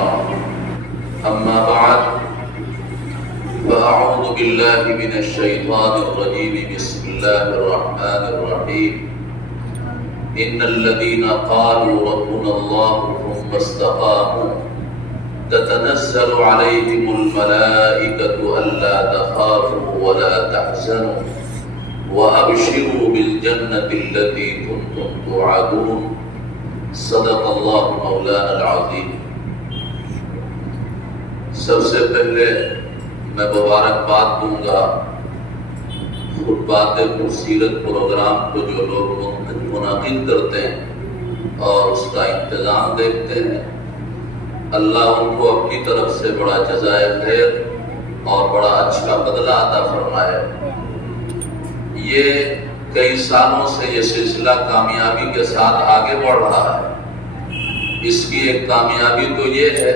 الله أما بعد فأعوذ بالله من الشيطان الرجيم بسم الله الرحمن الرحيم إن الذين قالوا ربنا الله ثم استقاموا تتنزل عليهم الملائكة ألا تخافوا ولا تحزنوا وأبشروا بالجنة التي كنتم توعدون صدق الله مولانا العظيم۔ سب سے پہلے میں مبارکباد دوں گا خطبات پرسیرت پروگرام کو جو لوگ منعقد کرتے ہیں اور اس کا انتظام دیکھتے ہیں، اللہ ان کو اپنی طرف سے بڑا جزائے خیر اور بڑا اچھا بدلہ عطا فرمائے۔ یہ کئی سالوں سے یہ سلسلہ کامیابی کے ساتھ آگے بڑھ رہا ہے۔ اس کی ایک کامیابی تو یہ ہے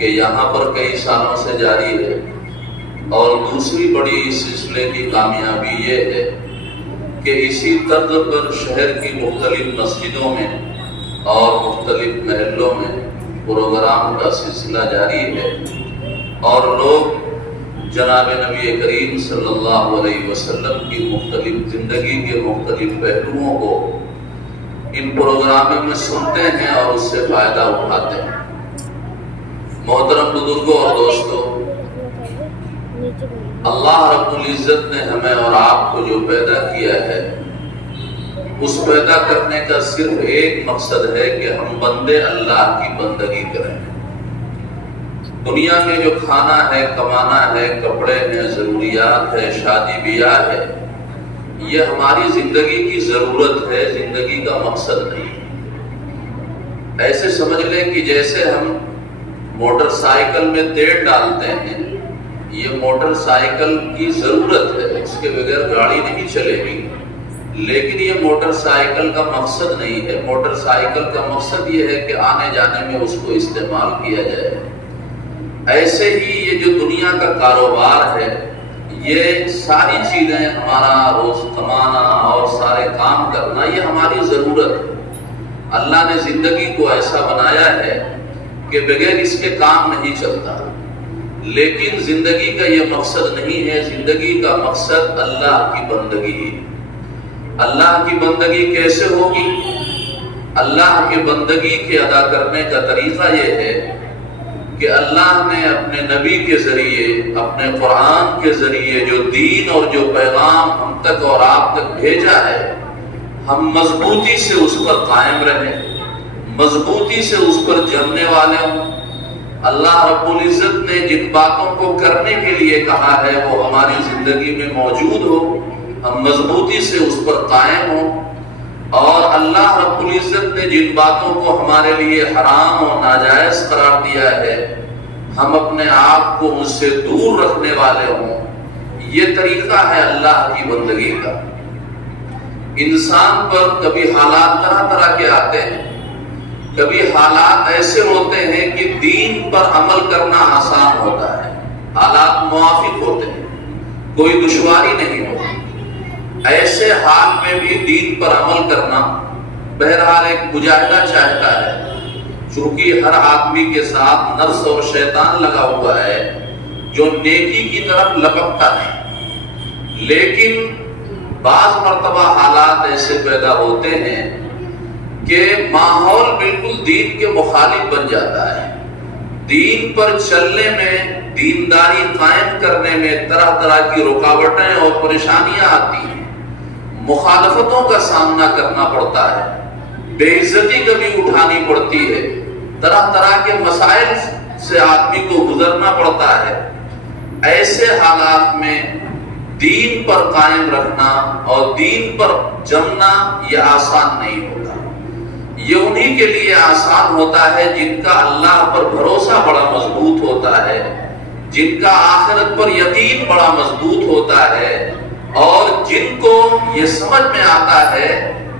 کہ یہاں پر کئی سالوں سے جاری ہے، اور دوسری بڑی اس سلسلے کی کامیابی یہ ہے کہ اسی طرز پر شہر کی مختلف مسجدوں میں اور مختلف محلوں میں پروگرام کا سلسلہ جاری ہے، اور لوگ جناب نبی کریم صلی اللہ علیہ وسلم کی مختلف زندگی کے مختلف پہلوؤں کو ان پروگراموں میں سنتے ہیں اور اس سے فائدہ اٹھاتے ہیں۔ محترم بزرگوں اور دوستوں، اللہ رب العزت نے ہمیں اور آپ کو جو پیدا کیا ہے، اس پیدا کرنے کا صرف ایک مقصد ہے کہ ہم بندے اللہ کی بندگی کریں۔ دنیا میں جو کھانا ہے، کمانا ہے، کپڑے ہیں، ضروریات ہے، شادی بیاہ ہے، یہ ہماری زندگی کی ضرورت ہے، زندگی کا مقصد نہیں۔ ایسے سمجھ لیں کہ جیسے ہم موٹر سائیکل میں تیل ڈالتے ہیں، یہ موٹر سائیکل کی ضرورت ہے، اس کے بغیر گاڑی نہیں چلے گی، لیکن یہ موٹر سائیکل کا مقصد نہیں ہے۔ موٹر سائیکل کا مقصد یہ ہے کہ آنے جانے میں اس کو استعمال کیا جائے۔ ایسے ہی یہ جو دنیا کا کاروبار ہے، یہ ساری چیزیں، ہمارا روز کمانا اور سارے کام کرنا، یہ ہماری ضرورت ہے۔ اللہ نے زندگی کو ایسا بنایا ہے کہ بغیر اس کے کام نہیں چلتا، لیکن زندگی کا یہ مقصد نہیں ہے۔ زندگی کا مقصد اللہ کی بندگی ہے۔ اللہ کی بندگی کیسے ہوگی؟ اللہ کی بندگی کے ادا کرنے کا طریقہ یہ ہے کہ اللہ نے اپنے نبی کے ذریعے، اپنے قرآن کے ذریعے جو دین اور جو پیغام ہم تک اور آپ تک بھیجا ہے، ہم مضبوطی سے اس پر قائم رہیں، مضبوطی سے اس پر جمنے والے ہوں۔ اللہ رب العزت نے جن باتوں کو کرنے کے لیے کہا ہے وہ ہماری زندگی میں موجود ہو، ہم مضبوطی سے اس پر قائم ہوں، اور اللہ رب العزت نے جن باتوں کو ہمارے لیے حرام اور ناجائز قرار دیا ہے، ہم اپنے آپ کو اس سے دور رکھنے والے ہوں۔ یہ طریقہ ہے اللہ کی بندگی کا۔ انسان پر کبھی حالات طرح طرح کے آتے ہیں، کبھی حالات ایسے ہوتے ہیں کہ دین پر عمل کرنا آسان ہوتا ہے، حالات موافق ہوتے ہیں، کوئی دشواری نہیں ہوتی۔ ایسے حال میں بھی دین پر عمل کرنا بہرحال ایک مجاہدہ چاہتا ہے، چونکہ ہر آدمی کے ساتھ نفس اور شیطان لگا ہوا ہے جو نیکی کی طرف لپکتا نہیں، لیکن بعض مرتبہ حالات ایسے پیدا ہوتے ہیں کہ ماحول بالکل دین کے مخالف بن جاتا ہے۔ دین پر چلنے میں، دینداری قائم کرنے میں طرح طرح کی رکاوٹیں اور پریشانیاں آتی ہیں، مخالفتوں کا سامنا کرنا پڑتا ہے، بے عزتی کبھی اٹھانی پڑتی ہے، طرح طرح کے مسائل سے آدمی کو گزرنا پڑتا ہے۔ ایسے حالات میں دین پر قائم رکھنا اور دین پر جمنا یہ آسان نہیں ہوتا۔ یہ انہی کے لیے آسان ہوتا ہے جن کا اللہ پر بھروسہ بڑا مضبوط ہوتا ہے، جن کا آخرت پر یقین بڑا مضبوط ہوتا ہے، اور جن کو یہ سمجھ میں آتا ہے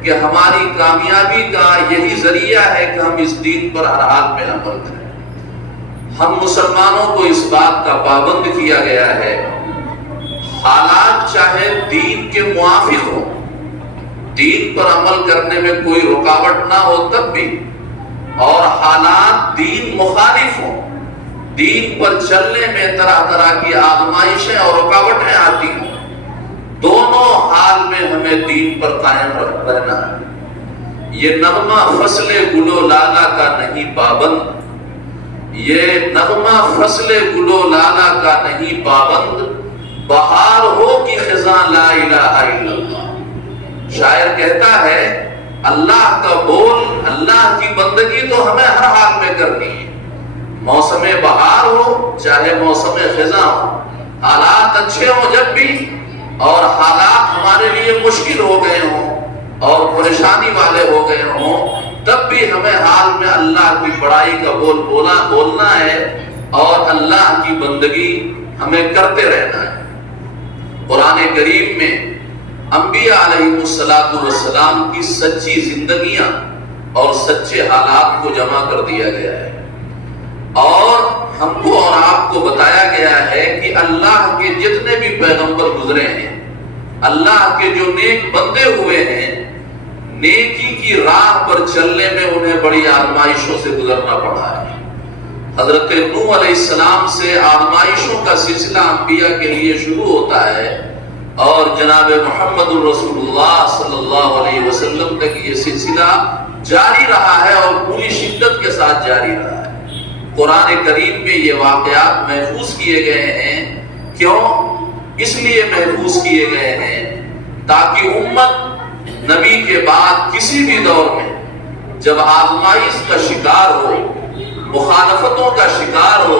کہ ہماری کامیابی کا یہی ذریعہ ہے کہ ہم اس دین پر ہر حال میں عمل کریں۔ ہم مسلمانوں کو اس بات کا پابند کیا گیا ہے، حالات چاہے دین کے موافق ہو، دین پر عمل کرنے میں کوئی رکاوٹ نہ ہو تب بھی، اور حالات دین مخالف ہوں، دین پر چلنے میں طرح طرح کی آزمائشیں اور رکاوٹیں آتی ہیں، دونوں حال میں ہمیں دین پر قائم رہنا ہے۔ یہ نغمہ فصل گل و لالا کا نہیں پابند، یہ نغمہ فصل گل و لالا کا نہیں پابند، بہار ہو کہ خزاں لا الہ الا اللہ۔ شاعر کہتا ہے اللہ کا بول، اللہ کی بندگی تو ہمیں ہر حال میں کرنی ہے، موسم بہار ہو چاہے موسم خزاں ہو، حالات اچھے ہوں جب بھی اور حالات ہمارے لیے مشکل ہو گئے ہوں اور پریشانی والے ہو گئے ہوں، تب بھی ہمیں حال میں اللہ کی بڑائی کا بولنا ہے اور اللہ کی بندگی ہمیں کرتے رہنا ہے۔ قرآن کریم میں انبیاء علیہ السلام کی سچی زندگیاں اور سچے حالات کو جمع کر دیا گیا ہے، اور ہم کو اور آپ کو بتایا گیا ہے کہ اللہ کے جتنے بھی پیغمبر گزرے ہیں، اللہ کے جو نیک بندے ہوئے ہیں، نیکی کی راہ پر چلنے میں انہیں بڑی آزمائشوں سے گزرنا پڑا ہے۔ حضرت نوح علیہ السلام سے آزمائشوں کا سلسلہ انبیاء کے لیے شروع ہوتا ہے، اور جناب محمد الرسول اللہ صلی اللہ علیہ وسلم تک یہ سلسلہ جاری رہا ہے اور پوری شدت کے ساتھ جاری رہا ہے۔ قرآن کریم میں یہ واقعات محفوظ کیے گئے ہیں، کیوں؟ اس لیے محفوظ کیے گئے ہیں تاکہ امت نبی کے بعد کسی بھی دور میں جب آزمائش کا شکار ہو، مخالفتوں کا شکار ہو،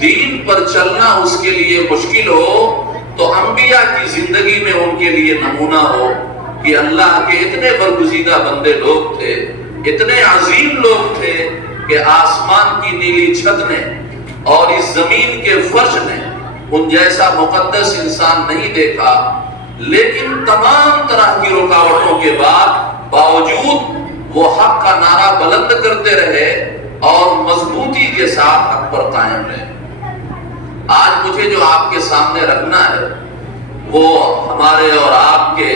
دین پر چلنا اس کے لیے مشکل ہو، تو انبیاء کی زندگی میں ان کے لیے نمونہ ہو کہ اللہ کے اتنے برگزیدہ بندے لوگ تھے، اتنے عظیم لوگ تھے کہ آسمان کی نیلی چھت نے اور اس زمین کے فرش نے ان جیسا مقدس انسان نہیں دیکھا، لیکن تمام طرح کی رکاوٹوں کے باوجود وہ حق کا نعرہ بلند کرتے رہے اور مضبوطی کے ساتھ حق پر قائم رہے۔ آج مجھے جو آپ کے سامنے رکھنا ہے وہ ہمارے اور آپ کے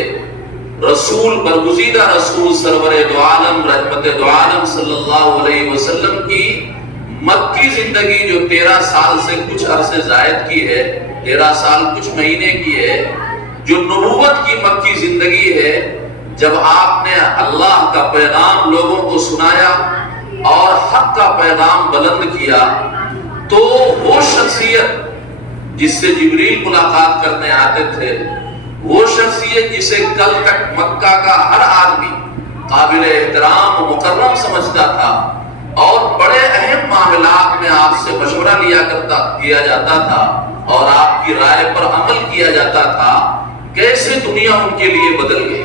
رسول، برگزیدہ رسول، سرور دو عالم، رحمت دو عالم صلی اللہ علیہ وسلم کی مکی زندگی جو 13 سال سے کچھ عرصے زائد کی ہے، 13 سال کچھ مہینے کی ہے، جو نبوت کی مکی زندگی ہے، جب آپ نے اللہ کا پیغام لوگوں کو سنایا اور حق کا پیغام بلند کیا، تو وہ شخصیت جس سے جبریل ملاقات کرنے آتے تھے، وہ شخصیت جسے کل تک مکہ کا ہر آدمی قابل احترام و مکرم سمجھتا تھا اور بڑے اہم معاملات میں آپ سے مشورہ کیا جاتا تھا اور آپ کی رائے پر عمل کیا جاتا تھا، کیسے دنیا ان کے لیے بدل گئی،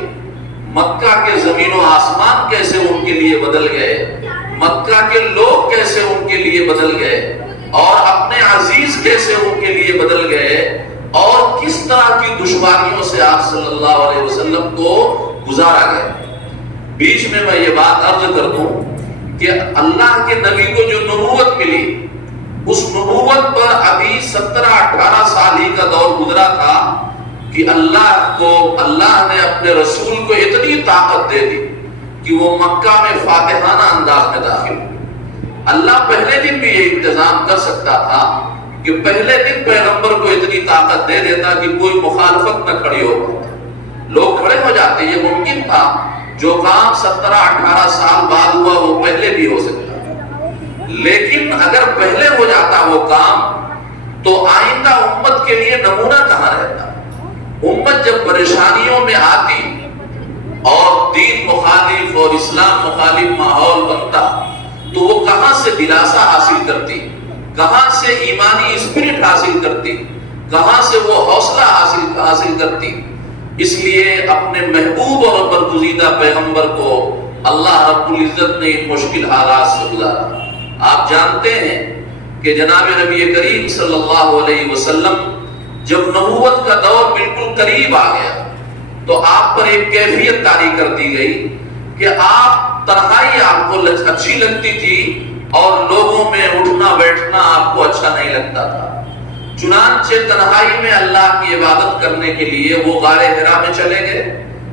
مکہ کے زمین و آسمان کیسے ان کے لیے بدل گئے، مکہ کے لوگ کیسے ان کے لیے بدل گئے، اور اپنے عزیز کیسے ان کے لیے بدل گئے، اور کس طرح کی دشواریوں سے آپ صلی اللہ علیہ وسلم کو گزارا گیا۔ بیچ میں یہ بات عرض کر دوں کہ اللہ کے نبی کو جو نبوت ملی، اس نبوت پر ابھی 17-18 سال ہی کا دور گزرا تھا کہ اللہ نے اپنے رسول کو اتنی طاقت دے دی کہ وہ مکہ میں فاتحانہ انداز میں داخل ہوئے۔ اللہ پہلے دن بھی یہ انتظام کر سکتا تھا کہ پہلے دن پیغمبر کو اتنی طاقت دے دیتا کہ کوئی مخالفت نہ کھڑی ہو پاتی، لوگ کھڑے ہو جاتے، یہ ممکن تھا۔ جو کام 17-18 سال بعد ہوا وہ پہلے بھی ہو سکتا تھا، لیکن اگر پہلے ہو جاتا وہ کام تو آئندہ امت کے لیے نمونہ کہاں رہتا۔ امت جب پریشانیوں میں آتی اور دین مخالف اور اسلام مخالف ماحول بنتا تو وہ کہاں سے دلاسا حاصل کرتی، کہاں سے ایمانی اسپرٹ حاصل کرتی، کہاں سے وہ حوصلہ حاصل کرتی۔ اس لیے اپنے محبوب اور برگزیدہ پیغمبر کو اللہ رب العزت نے ان مشکل حالات سے گزارا۔ آپ جانتے ہیں کہ جناب نبی کریم صلی اللہ علیہ وسلم جب نبوت کا دور بالکل قریب آ گیا تو آپ پر ایک کیفیت طاری کر دی گئی کہ آپ تنہائی آپ کو اچھی لگتی تھی اور لوگوں میں اٹھنا بیٹھنا آپ کو اچھا نہیں لگتا تھا۔ چنانچہ تنہائی میں اللہ کی عبادت کرنے کے لیے وہ غار حرا میں چلے گئے،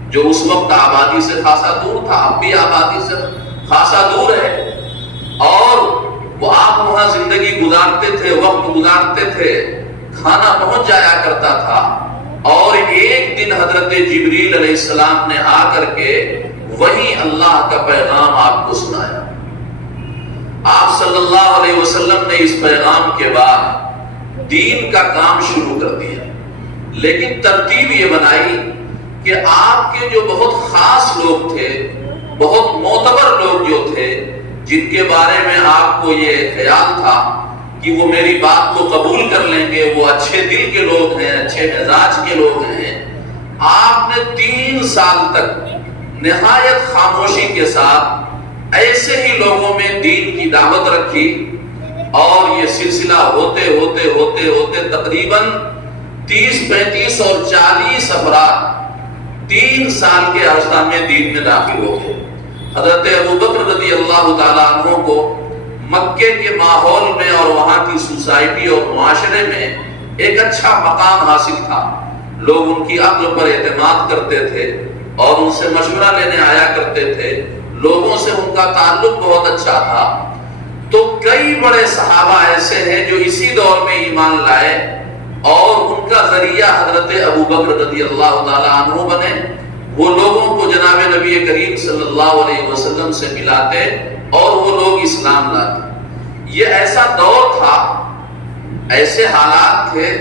جو اس وقت آبادی سے خاصا دور تھا، اب بھی آبادی سے خاصا دور ہے، اور وہاں زندگی گزارتے تھے، وقت گزارتے تھے، کھانا پہنچ جایا کرتا تھا، اور ایک دن حضرت جبریل علیہ السلام نے آ کر کے وہی اللہ کا پیغام آپ کو سنایا۔ آپ صلی اللہ علیہ وسلم نے اس پیغام کے بعد دین کا کام شروع کر دیا، لیکن ترتیب یہ بنائی کہ آپ کے جو بہت خاص لوگ تھے، بہت معتبر لوگ جو تھے، جن کے بارے میں آپ کو یہ خیال تھا کہ وہ میری بات کو قبول کر لیں گے، وہ اچھے دل کے لوگ ہیں، اچھے مزاج کے لوگ ہیں، آپ نے 3 سال تک نہایت خاموشی کے ساتھ ایسے ہی لوگوں میں دین کی دعوت رکھی، اور یہ سلسلہ ہوتے ہوتے ہوتے ہوتے تقریباً 30، 35 اور 40 افراد 3 سال کے عرصہ میں دین میں داخل ہو گئے۔ حضرت ابوبکر رضی اللہ تعالیٰ عنہ کو مکے کے ماحول میں اور وہاں کی سوسائٹی اور معاشرے میں ایک اچھا مقام حاصل تھا، لوگ ان کی عقل پر اعتماد کرتے تھے اور ان سے مشورہ لینے آیا کرتے تھے، لوگوں سے ان کا تعلق بہت اچھا تھا۔ تو کئی بڑے صحابہ ایسے ہیں جو اسی دور میں ایمان لائے، اور ان کا ذریعہ حضرت ابوبکر رضی اللہ تعالیٰ عنہ بنے، وہ لوگوں کو جناب نبی کریم صلی اللہ علیہ وسلم سے ملاتے اور وہ لوگ اسلام لاتے۔ یہ ایسا دور تھا، ایسے حالات تھے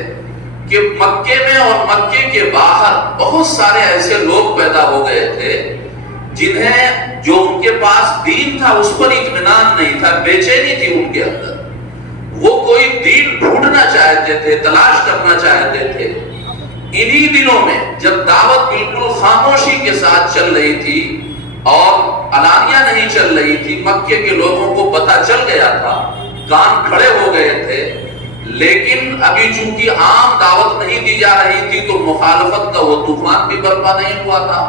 کہ مکے میں اور مکے کے باہر بہت سارے ایسے لوگ پیدا ہو گئے تھے جنہیں جو ان کے پاس دین تھا اس پر اطمینان نہیں تھا، بے چینی تھی ان کے اندر، وہ کوئی دین ڈھونڈنا چاہتے تھے، تلاش کرنا چاہتے تھے۔ انہی دنوں میں جب دعوت بالکل خاموشی کے ساتھ چل رہی تھی اور علانیہ نہیں چل رہی تھی، مکے کے لوگوں کو پتہ چل گیا تھا، کان کھڑے ہو گئے تھے، لیکن ابھی چونکہ عام دعوت نہیں دی جا رہی تھی تو مخالفت کا وہ طوفان بھی برپا نہیں ہوا تھا۔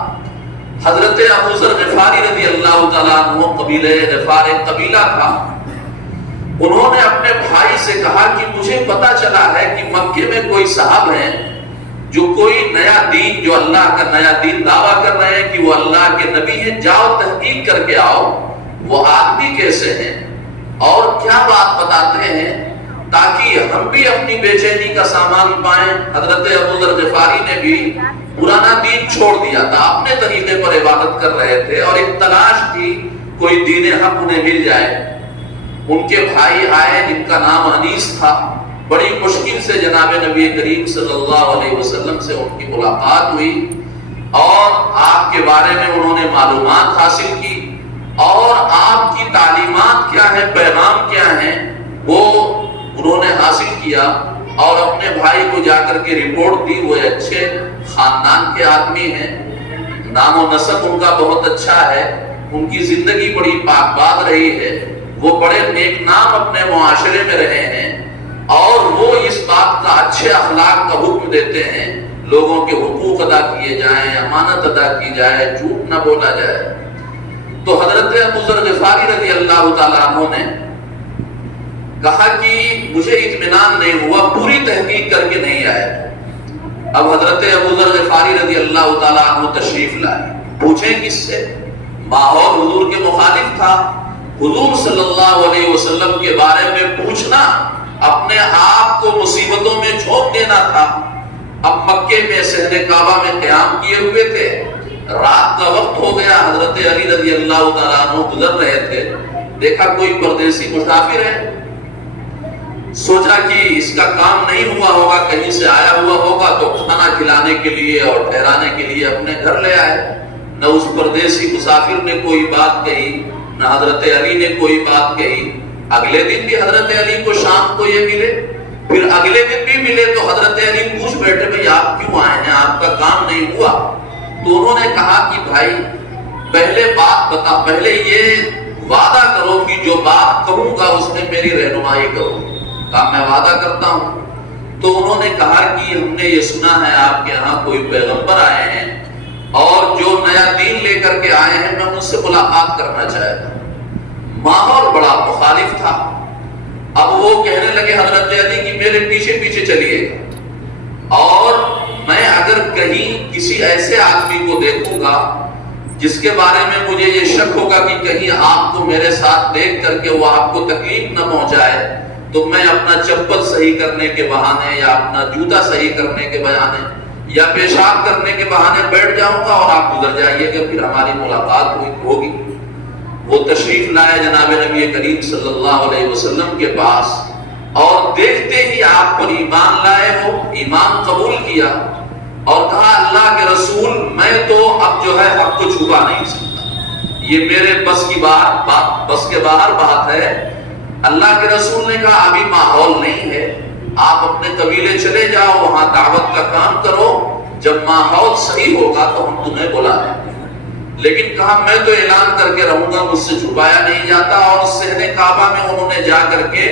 حضرت ابو ذر غفاری رضی اللہ تعالیٰ عنہ، قبیلہ غفار ایک قبیلہ تھا، انہوں نے اپنے بھائی سے کہا کہ مجھے پتا چلا ہے کہ مکے میں کوئی صاحب ہیں جو کوئی نیا دین، جو اللہ کا نیا دین دعویٰ کر رہے ہیں کہ وہ اللہ کے نبی ہیں، جاؤ تحقیق کر کے آؤ، وہ آدمی کیسے ہیں اور کیا بات بتاتے ہیں، تاکہ ہم بھی اپنی بے چینی کا سامان پائیں۔ حضرت ابو ذر غفاری نے بھی پرانا دین چھوڑ دیا تھا، اپنے طریقے پر عبادت کر رہے تھے، اور ایک تلاش تھی کوئی دین حق انہیں مل جائے۔ ان کے بھائی آئے جن کا نام انیس تھا، بڑی مشکل سے جناب نبی کریم صلی اللہ علیہ وسلم سے ان کی ملاقات ہوئی، اور آپ کے بارے میں انہوں نے معلومات حاصل کی، اور آپ کی تعلیمات کیا ہیں، پیغام کیا ہیں، وہ انہوں نے حاصل کیا، اور اپنے بھائی کو جا کر کے رپورٹ دی۔ وہ اچھے خاندان کے آدمی ہیں، نام و نسب ان کا بہت اچھا ہے، ان کی زندگی بڑی پاک باد رہی ہے، وہ بڑے نیک نام اپنے معاشرے میں رہے ہیں، اور وہ اس بات کا اچھے اخلاق کا حکم دیتے ہیں، لوگوں کے حقوق ادا کیے جائیں، امانت ادا کی جائے، جھوٹ نہ بولا جائے۔ تو حضرت ابو ذر غفاری رضی اللہ تعالیٰ عنہ نے کہا کہ مجھے اطمینان نہیں ہوا، پوری تحقیق کر کے نہیں آئے۔ اب حضرت ابو ذر غفاری رضی اللہ تعالیٰ عنہ تشریف لائے، پوچھیں کس سے؟ ماحول حضور کے مخالف تھا، حضور صلی اللہ علیہ وسلم کے بارے میں پوچھنا اپنے آپ کو مصیبتوں میں جھونک دینا تھا۔ اب مکے میں صحن کعبہ میں قیام کیے ہوئے تھے، رات کا وقت ہو گیا، حضرت علی رضی اللہ تعالیٰ عنہ گزر رہے تھے، دیکھا کوئی پردیسی مسافر ہے، سوچا کہ اس کا کام نہیں ہوا ہوگا، کہیں سے آیا ہوا ہوگا، تو کھانا کھلانے کے لیے اور ٹھہرانے کے لیے اپنے گھر لے آئے۔ نہ اس پردیسی مسافر نے کوئی بات کہی، نہ حضرت علی نے کوئی بات کہی۔ اگلے دن بھی حضرت علی کو شام کو یہ ملے، پھر اگلے دن بھی ملے، تو حضرت علی پوچھ بیٹھے بھئی آپ کیوں آئے ہیں، آپ کا کام نہیں ہوا؟ تو انہوں نے کہا کہ بھائی پہلے بات بتا، پہلے یہ وعدہ کرو کہ جو بات کہوں گا اس میں میری رہنمائی کرو۔ کہا میں وعدہ کرتا ہوں۔ تو انہوں نے کہا کہ ہم نے یہ سنا ہے آپ کے ہاں کوئی پیغمبر آئے ہیں، اور جو نیا دین لے کر کے آئے ہیں، میں ان سے ملاقات کرنا چاہتا ہوں۔ ماحول بڑا مخالف تھا۔ اب وہ کہنے لگے حضرت علی کی میرے پیچھے پیچھے چلیے، اور میں اگر کہیں کسی ایسے آدمی کو دیکھوں گا جس کے بارے میں مجھے یہ شک ہوگا کہ کہیں آپ کو میرے ساتھ دیکھ کر کے وہ آپ کو تکلیف نہ پہنچائے، تو میں اپنا چپل صحیح کرنے کے بہانے یا اپنا جوتا صحیح کرنے کے بہانے یا پیشاب کرنے کے بہانے بیٹھ جاؤں گا اور آپ گزر جائیے گا، پھر ہماری ملاقات ہوگی۔ وہ تشریف لائے جناب نبی کریم صلی اللہ علیہ وسلم کے پاس، اور دیکھتے ہی آپ پر ایمان لائے، وہ ایمان قبول کیا اور کہا اللہ کے رسول میں تو اب جو ہے حق کو چھپا نہیں سکتا، یہ میرے بس کے باہر بات ہے۔ اللہ کے رسول نے کہا ابھی ماحول نہیں ہے، آپ اپنے قبیلے چلے جاؤ، وہاں دعوت کا کام کرو، جب ماحول صحیح ہوگا تو ہم تمہیں بلا لیں گے۔ لیکن کہا میں تو اعلان کر کے رہوں گا، مجھ سے چھپایا نہیں جاتا، اور صحن کعبہ میں انہوں نے جا کر کے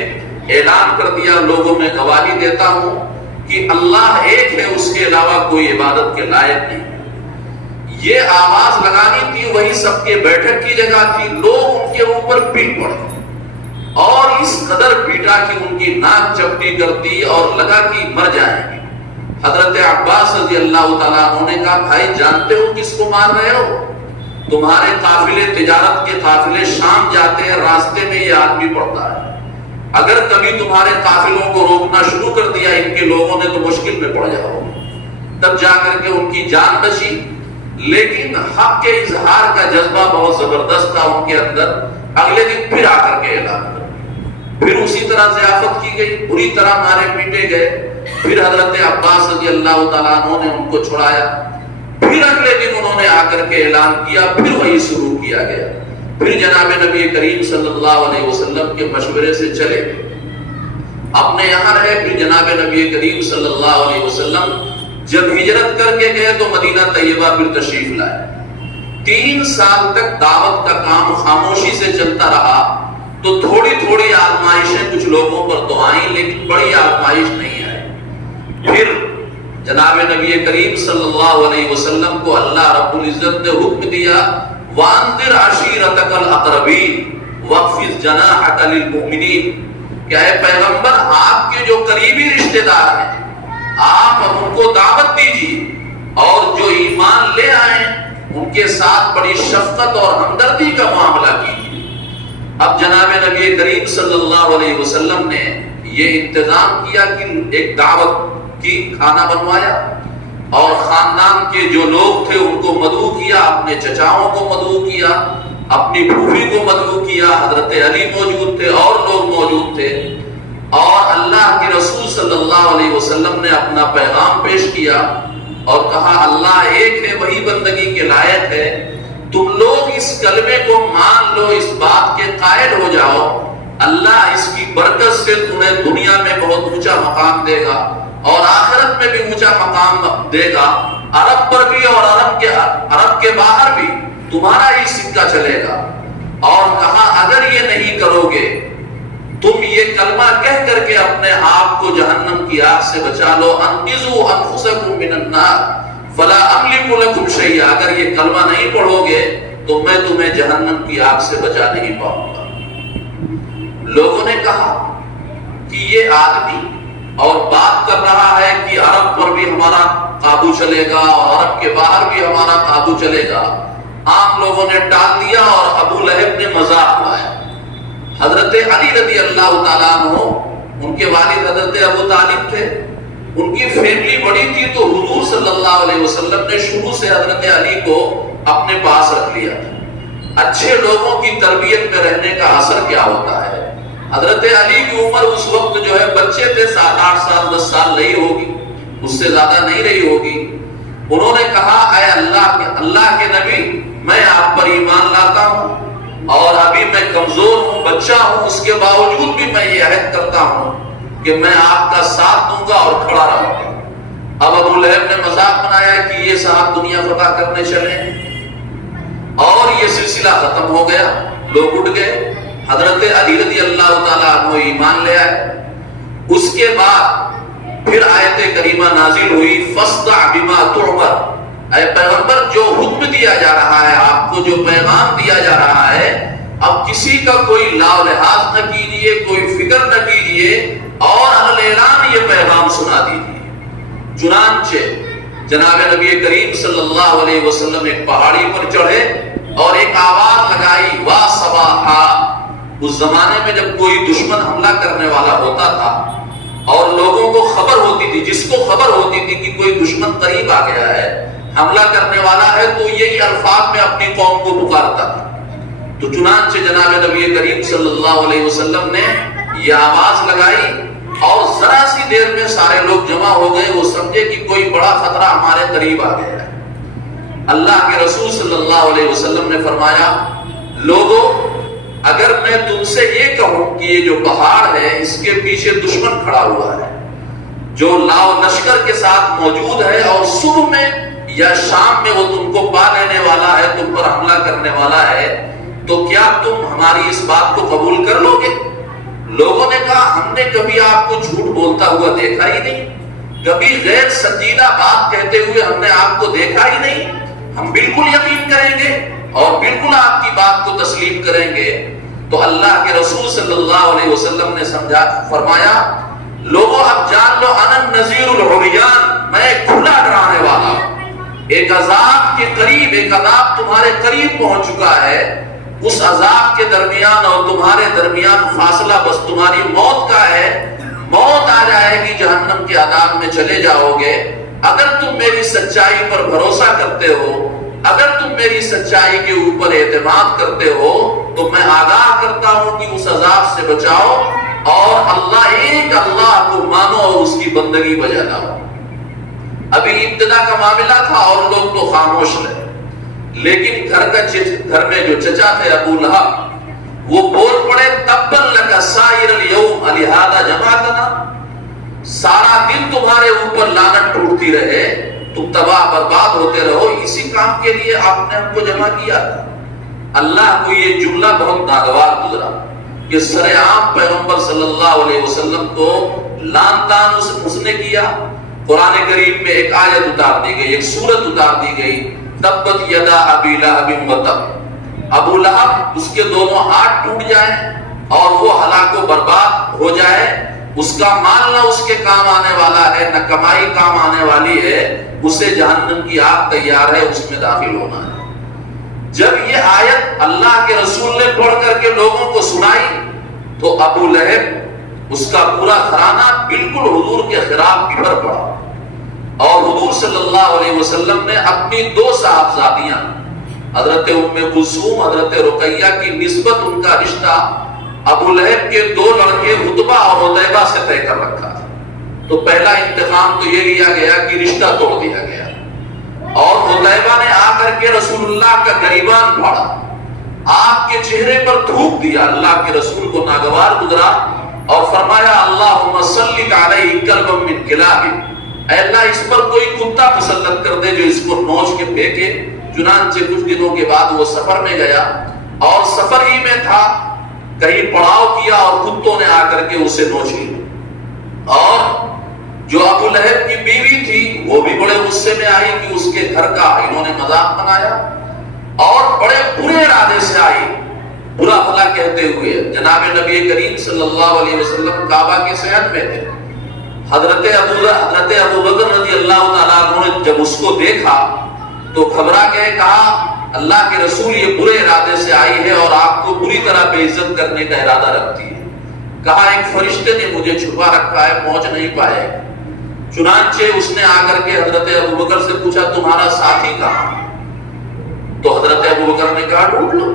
اعلان کر دیا، لوگوں میں گواہی دیتا ہوں کہ اللہ ایک ہے، اس کے علاوہ کوئی عبادت کے لائق نہیں۔ یہ آواز لگانی تھی، وہی سب کے بیٹھک کی جگہ تھی، لوگ ان کے اوپر پیٹ پڑے اور اس قدر پیٹا کہ ان کی ناک چپٹی کر دی اور لگا کہ مر جائیں گے۔ حضرت عباس رضی اللہ تعالیٰ عنہ نے کہا بھائی جانتے ہو کس کو مار رہے ہو؟ تمہارے قافلے، تجارت کے قافلے شام جاتے ہیں، راستے میں یہ آدمی پڑتا ہے، اگر کبھی تمہارے قافلوں کو روکنا شروع کر دیا ان کے لوگوں نے تو مشکل میں پڑ جاؤ۔ تب جا کر کے ان کی جان بچی، لیکن حق کے اظہار کا جذبہ بہت زبردست تھا ان کے اندر۔ اگلے دن پھر آ کر کے اعلان کر، پھر اسی طرح ضیافت کی گئی، بری طرح مارے پیٹے گئے۔ پھر حضرت عباس رضی اللہ تعالیٰ عنہ نے ان کو چھڑایا، پھر اگلے دن انہوں نے آ کر کے اعلان کیا، پھر وہی شروع کیا گیا۔ پھر جناب نبی کریم صلی اللہ علیہ وسلم کے مشورے سے چلے، اپنے یہاں رہے۔ پھر جناب نبی کریم صلی اللہ علیہ وسلم جب ہجرت کر کے گئے تو مدینہ طیبہ پھر تشریف لائے۔ 3 سال تک دعوت کا کام خاموشی سے چلتا رہا، تو تھوڑی تھوڑی آزمائشیں کچھ لوگوں پر تو آئیں، لیکن بڑی آزمائش نہیں آئی۔ پھر جناب نبی کریم صلی اللہ علیہ وسلم کو اللہ رب العزت نے حکم دیا وَأَنذِرْ عَشِيرَتَكَ الْأَقْرَبِينَ وَاخْفِضْ جَنَاحَكَ لِلْمُؤْمِنِينَ کہ اے پیغمبر آپ کے جو قریبی رشتہ دار ہیں آپ ان کو دعوت دیجیے، اور جو ایمان لے آئیں ان کے ساتھ بڑی شفقت اور ہمدردی کا معاملہ کیجیے۔ اب جناب نبی کریم صلی اللہ علیہ وسلم نے یہ انتظام کیا کہ ایک دعوت کی کھانا بنوایا، اور خاندان کے جو لوگ تھے ان کو مدعو کیا، اپنے چچاؤں کو مدعو کیا، اپنی پھوپھی کو مدعو کیا، حضرت علی موجود تھے اور لوگ موجود تھے، اور اللہ کے رسول صلی اللہ علیہ وسلم نے اپنا پیغام پیش کیا اور کہا اللہ ایک ہے، وہی بندگی کے لائق ہے، تم لوگ اس کلمے کو مان لو، اس بات کے قائل ہو جاؤ، اللہ اس کی برکت سے تمہیں دنیا میں بہت اونچا مقام دے گا اور آخرت میں بھی اونچا مقام دے گا، عرب پر بھی اور عرب کے باہر بھی تمہارا ہی سکہ چلے گا۔ اور کہا اگر یہ نہیں کرو گے، تم یہ کلمہ کہہ کر کے اپنے آپ کو جہنم کی آگ سے بچا لو، انقذوا انفسکم من النار فلا املک لکم شیئا، اگر یہ کلمہ نہیں پڑھو گے تو میں تمہیں جہنم کی آگ سے بچا نہیں پاؤں گا۔ لوگوں نے کہا کہ یہ آدمی اور بات کر رہا ہے کہ عرب پر بھی ہمارا قابو چلے گا اور عرب کے باہر بھی ہمارا قابو چلے گا۔ عام لوگوں نے ٹال دیا اور ابو لہب نے مذاق اڑایا۔ حضرت علی رضی اللہ تعالیٰ عنہ، ان کے والد حضرت ابو طالب تھے، ان کی فیملی بڑی تھی، تو حضور صلی اللہ علیہ وسلم نے شروع سے حضرت علی کو اپنے پاس رکھ لیا تھا۔ اچھے لوگوں کی تربیت میں رہنے کا اثر کیا ہوتا ہے؟ حضرت علی کی عمر اس وقت جو ہے بچے تھے، 7-8 سال 10 سال نہیں ہوگی، اس سے زیادہ نہیں رہی ہوگی۔ انہوں نے کہا اے اللہ کے نبی، میں آپ پر ایمان لاتا ہوں اور ابھی میں کمزور ہوں، بچہ ہوں، اس کے باوجود بھی میں یہ عہد کرتا ہوں کہ میں آپ کا ساتھ دوں گا اور کھڑا رہوں گا۔ اب ابو لہب نے مذاق بنایا کہ یہ صاحب دنیا فتح کرنے چلے، اور یہ سلسلہ ختم ہو گیا، لوگ اٹھ گئے۔ حضرت علی رضی اللہ تعالیٰ عنہ ایمان لے آئے۔ اس کے بعد پھر آیت کریمہ نازل ہوئی فاصدع بما تؤمر، اے پیغمبر جو حکم دیا جا رہا ہے آپ کو، جو پیغام دیا جا رہا ہے، اب کسی کا کوئی لاو لحاظ نہ کیجیے، کوئی فکر نہ کیجیے، اور اعلان یہ پیغام سنا دیجیے۔ چنانچہ جناب نبی کریم صلی اللہ علیہ وسلم ایک پہاڑی پر چڑھے اور ایک آواز لگائی وا صباحا۔ اس زمانے میں جب کوئی دشمن حملہ کرنے والا ہوتا تھا اور لوگوں کو خبر ہوتی تھی، جس کو خبر ہوتی تھی کہ کوئی دشمن قریب آ گیا ہے، حملہ کرنے والا ہے، تو یہی الفاظ میں اپنی قوم کو پکارتا تھا۔ تو چنانچہ جناب نبی کریم صلی اللہ علیہ وسلم نے یہ آواز لگائی اور ذرا سی دیر میں سارے لوگ جمع ہو گئے۔ وہ سمجھے کہ کوئی بڑا خطرہ ہمارے قریب آ گیا ہے۔ اللہ کے رسول صلی اللہ علیہ وسلم نے فرمایا لوگوں، اگر میں تم سے یہ کہوں کہ یہ جو پہاڑ ہے اس کے پیچھے دشمن کھڑا ہوا ہے جو لاؤ لشکر کے ساتھ موجود ہے اور صبح میں یا شام میں وہ تم کو پا لینے والا ہے، تم پر حملہ کرنے والا ہے، تو کیا تم ہماری اس بات کو قبول کر لو گے؟ لوگوں نے کہا ہم نے کبھی آپ کو جھوٹ بولتا ہوا دیکھا ہی نہیں، کبھی غیر سنجیدہ بات کہتے ہوئے ہم نے آپ کو دیکھا ہی نہیں، ہم بالکل یقین کریں گے اور بالکل آپ کی بات کو تسلیم کریں گے۔ تو اللہ کے رسول صلی اللہ علیہ وسلم نے فرمایا لوگوں اب جان لو انا النذیر العریان، میں کھلا ڈرانے والا، ایک عذاب کے قریب، ایک عذاب تمہارے قریب پہنچ چکا ہے، اس عذاب کے درمیان اور تمہارے درمیان فاصلہ بس تمہاری موت کا ہے، موت آ جائے گی، جہنم کے عذاب میں چلے جاؤ گے۔ اگر تم میری سچائی پر بھروسہ کرتے ہو، اگر تم میری سچائی کے اوپر اعتماد کرتے ہو، تو میں آگاہ کرتا ہوں کہ اس عذاب سے بچاؤ اور ایک اللہ کو مانو اور اس کی بندگی بجا لاؤ۔ ابھی ابتدا کا معاملہ تھا اور لوگ تو خاموش رہے، لیکن گھر میں جو چچا تھے ابو لہب، وہ بول پڑے تبن لک سائر الیوم لہذا جمعتنا، سارا دن تمہارے اوپر لعنت ٹوٹتی رہے، تم تباہ برباد ہوتے رہو، اسی کام کے لیے آپ نے ہم کو جمع کیا تھا۔ اللہ کو یہ جملہ بہت ناگوار گزرا کہ سر عام پیغمبر صلی اللہ علیہ وسلم کو لعن طعن اس نے کیا۔ قرآن کریم میں ایک آیت اتار دی گئی، ایک سورت اتار دی گئی، تبت یدا ابی لہب وتب، ابو لہب اس کے دونوں ہاتھ ٹوٹ جائیں اور وہ ہلاک و برباد ہو جائے، اس کا مال نہ اس کے کام آنے والا ہے، نہ کمائی کام آنے والی ہے، اسے جہنم کی آگ تیار ہے، اس میں داخل ہونا ہے۔ جب یہ آیت اللہ کے رسول نے پڑھ کر کے لوگوں کو سنائی تو ابو لہب اس کا پورا گھرانہ بالکل حضور کے خلاف بھر پڑا، اور حضور صلی اللہ علیہ وسلم نے اپنی دو صاحبزادیاں حضرت ام کلثوم، حضرت رقیہ کی نسبت، ان کا رشتہ ابو لہب کے دو لڑکے عتبہ اور عتیبہ سے طے کر رکھا تھا۔ تو پہلا انتقام تو یہ لیا گیا کہ رشتہ توڑ دیا گیا، اور عتیبہ نے آ کر کے رسول اللہ کا گریبان پھاڑا، آپ کے چہرے پر تھوک دیا۔ اللہ کے رسول کو ناگوار گزرا اور فرمایا اللہم سلط علیہ کلبا من کلابک، اے اللہ اس پر کوئی کتا مسلط کر دے جو اس کو نوچ کے پھینکے۔ چنانچہ کچھ دنوں کے بعد وہ سفر میں گیا اور سفر ہی میں تھا، کہیں پڑاؤ کیا اور کتوں نے آ کر کے اسے نوچ لیا، اور جو ابو لہب کی بیوی تھی وہ بھی بڑے غصے میں آئی کہ اس کے گھر کا انہوں نے مذاق بنایا، اور بڑے برے ارادے سے آئی، برا بھلا کہتے ہوئے۔ جناب نبی کریم صلی اللہ علیہ وسلم کعبہ کے صحن میں تھے، حضرت ابو بکر رضی اللہ تعالیٰ عنہ نے جب اس کو دیکھا تو گھبرا کے کہا اللہ کے رسول یہ برے ارادے سے آئی ہے اور آپ کو بری طرح بے عزت کرنے کا ارادہ رکھتی ہے۔ کہا ایک فرشتے نے مجھے چھپا رکھا ہے، پہنچ نہیں پائے۔ چنانچہ اس نے آ کر کے حضرت ابو بکر سے پوچھا تمہارا ساتھی کہاں؟ تو حضرت ابو بکر نے کہا ڈھونڈ لو،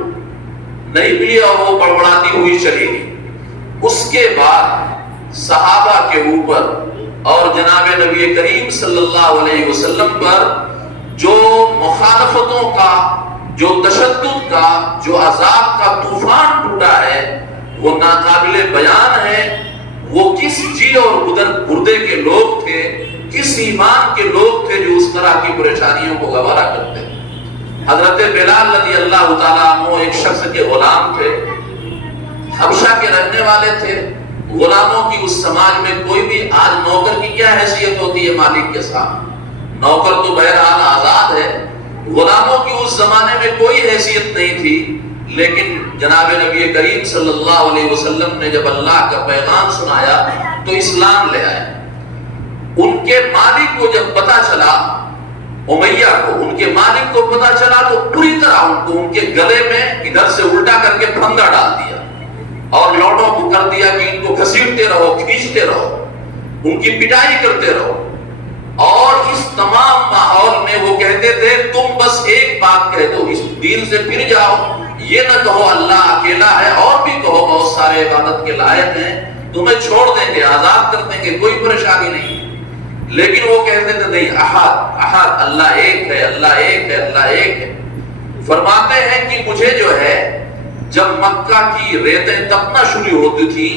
نہیں ملی، اور وہ بڑبڑاتی ہوئی چلی گئی۔ اس کے بعد صحابہ کے اوپر اور جناب نبی کریم صلی اللہ علیہ وسلم پر جو مخالفتوں کا، جو تشدد کا، جو عذاب کا طوفان ٹوٹا ہے وہ ناقابل بیان ہے۔ وہ کس جی اور گردے کے لوگ تھے، کس ایمان کے لوگ تھے جو اس طرح کی پریشانیوں کو گوارا کرتے۔ حضرت بلال رضی اللہ تعالیٰ عنہ ایک شخص کے غلام تھے، حبشہ کے رہنے والے تھے۔ غلاموں کی اس سماج میں کوئی بھی، آج نوکر کی کیا حیثیت ہوتی ہے مالک کے ساتھ، نوکر تو بہرحال آزاد ہے، غلاموں کی اس زمانے میں کوئی حیثیت نہیں تھی۔ لیکن جناب نبی کریم صلی اللہ علیہ وسلم نے جب اللہ کا پیغام سنایا تو اسلام لے آئے۔ ان کے مالک کو جب پتا چلا امیہ کو، ان کے مالک کو پتا چلا تو پوری طرح ان کو ان کے گلے میں ادھر سے الٹا کر کے پھندا ڈال دیا اور لوٹوں کو کر دیا کہ ان کو گھسیٹتے رہو، کھینچتے رہو، ان کی پٹائی کرتے رہو۔ اور اس تمام ماحول میں وہ کہتے تھے تم بس ایک بات کہہ دو، اس دین سے پھر جاؤ، یہ نہ کہو اللہ اکیلا ہے، اور بھی کہو بہت سارے عبادت کے لائق ہیں، تمہیں چھوڑ دیں گے، آزاد کر دیں گے، کوئی پریشانی نہیں۔ لیکن وہ کہتے تھے نہیں، احد احد، اللہ ایک ہے، اللہ ایک ہے، اللہ ایک ہے۔ فرماتے ہیں کہ مجھے جو ہے جب مکہ کی ریتیں تپنا شروع ہوتی تھی،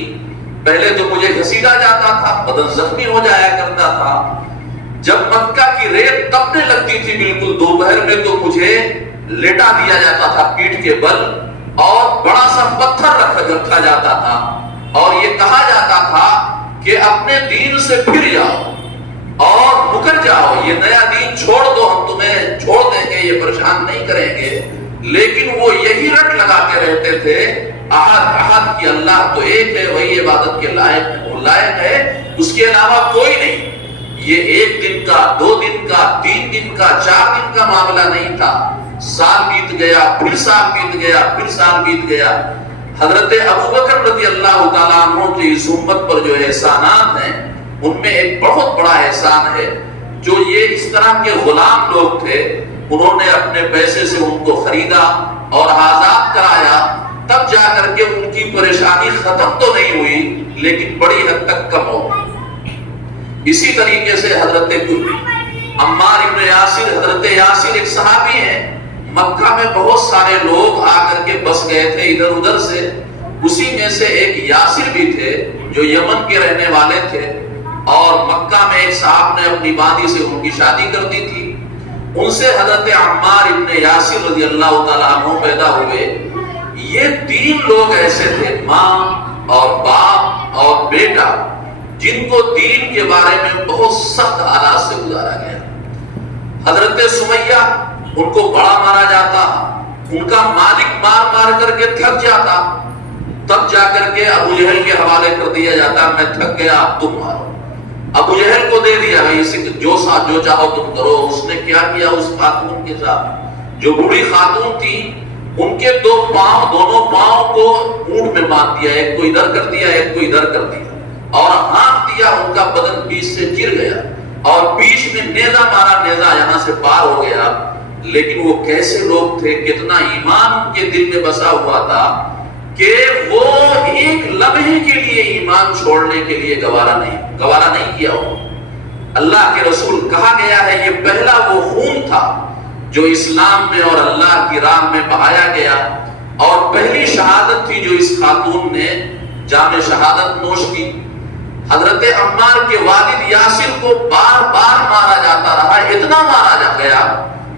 پہلے تو مجھے گھسیٹا جاتا تھا، بدن زخمی ہو جایا کرتا تھا۔ جب مکہ کی ریت تپنے لگتی تھی بالکل دوپہر میں، تو مجھے لٹا دیا جاتا تھا پیٹھ کے بل، اور بڑا سا پتھر رکھا جاتا تھا، اور یہ کہا جاتا تھا کہ اپنے دین سے پھر جاؤ اور مکر جاؤ، یہ نیا دین چھوڑ دو، ہم تمہیں چھوڑ دیں گے، یہ پریشان نہیں کریں گے۔ لیکن وہ یہی رٹ لگاتے رہتے تھے، احد احد کی اللہ تو ایک ہے، وہی عبادت کے لائق ہے، وہ لائق ہے، اس کے علاوہ کوئی نہیں۔ یہ ایک دن کا، 2 دن کا، 3 دن کا، 4 دن کا معاملہ نہیں تھا، سال بیت گیا، پھر سال بیت گیا، پھر سال بیت گیا۔ حضرت ابوبکر رضی اللہ تعالیٰ عنہ کی اس امت پر جو احسانات ہیں، ان میں ایک بہت بڑا احسان ہے، جو یہ اس طرح کے غلام لوگ تھے، انہوں نے اپنے پیسے سے ان کو خریدا اور آزاد کرایا، تب جا کر کے ان کی پریشانی ختم تو نہیں ہوئی، لیکن بڑی حد تک کم ہو گئی۔ اسی طریقے سے حضرت عمار ابن یاسر، حضرت یاسر ایک صحابی ہیں، مکہ میں بہت سارے لوگ آ کر کے بس گئے تھے ادھر ادھر سے، اسی میں سے ایک یاسر بھی تھے جو یمن کے رہنے والے تھے، اور مکہ میں ایک صاحب نے اپنی باندی سے ان کی شادی کر دی تھی، ان سے حضرت عمار ابن یاسر رضی اللہ تعالیٰ عنہ پیدا ہوئے۔ یہ 3 لوگ ایسے تھے، ماں اور باپ اور بیٹا، جن کو دین کے بارے میں بہت سخت حالات سے گزارا گیا۔ حضرت سمیہ، ان کو بڑا مارا جاتا، ان کا مالک مار مار کر کے تھک جاتا، تب جا کر کے ابو جہل کے حوالے کر دیا جاتا، میں تھک گیا، اب تم مارو۔ ابو جہل کو دے دیا، جو چاہو تم کرو۔ اس نے کیا کیا اس خاتون کے ساتھ، جو بوڑھی خاتون تھی، ان کے 2 پاؤں، دونوں پاؤں کو اونٹ میں باندھ دیا، ایک کو ادھر کر دیا، ایک کو ادھر کر دیا، اور ہانک دیا، ان کا بدن بیچ سے چر گیا، اور بیچ میں نیزہ مارا، نیزہ یہاں سے پار ہو گیا۔ لیکن وہ کیسے لوگ تھے، کتنا ایمان ان کے دل میں بسا ہوا تھا کہ وہ ایک لمحے کے لیے ایمان چھوڑنے کے لیے گوارا نہیں کیا ہو۔ اللہ کے رسول کہا گیا ہے یہ پہلا وہ خون تھا جو اسلام میں اور اللہ کی راہ میں بہایا گیا، اور پہلی شہادت تھی جو اس خاتون نے جام شہادت نوش کی۔ حضرت عمار کے والد یاسر کو بار بار مارا جاتا رہا، اتنا مارا جا گیا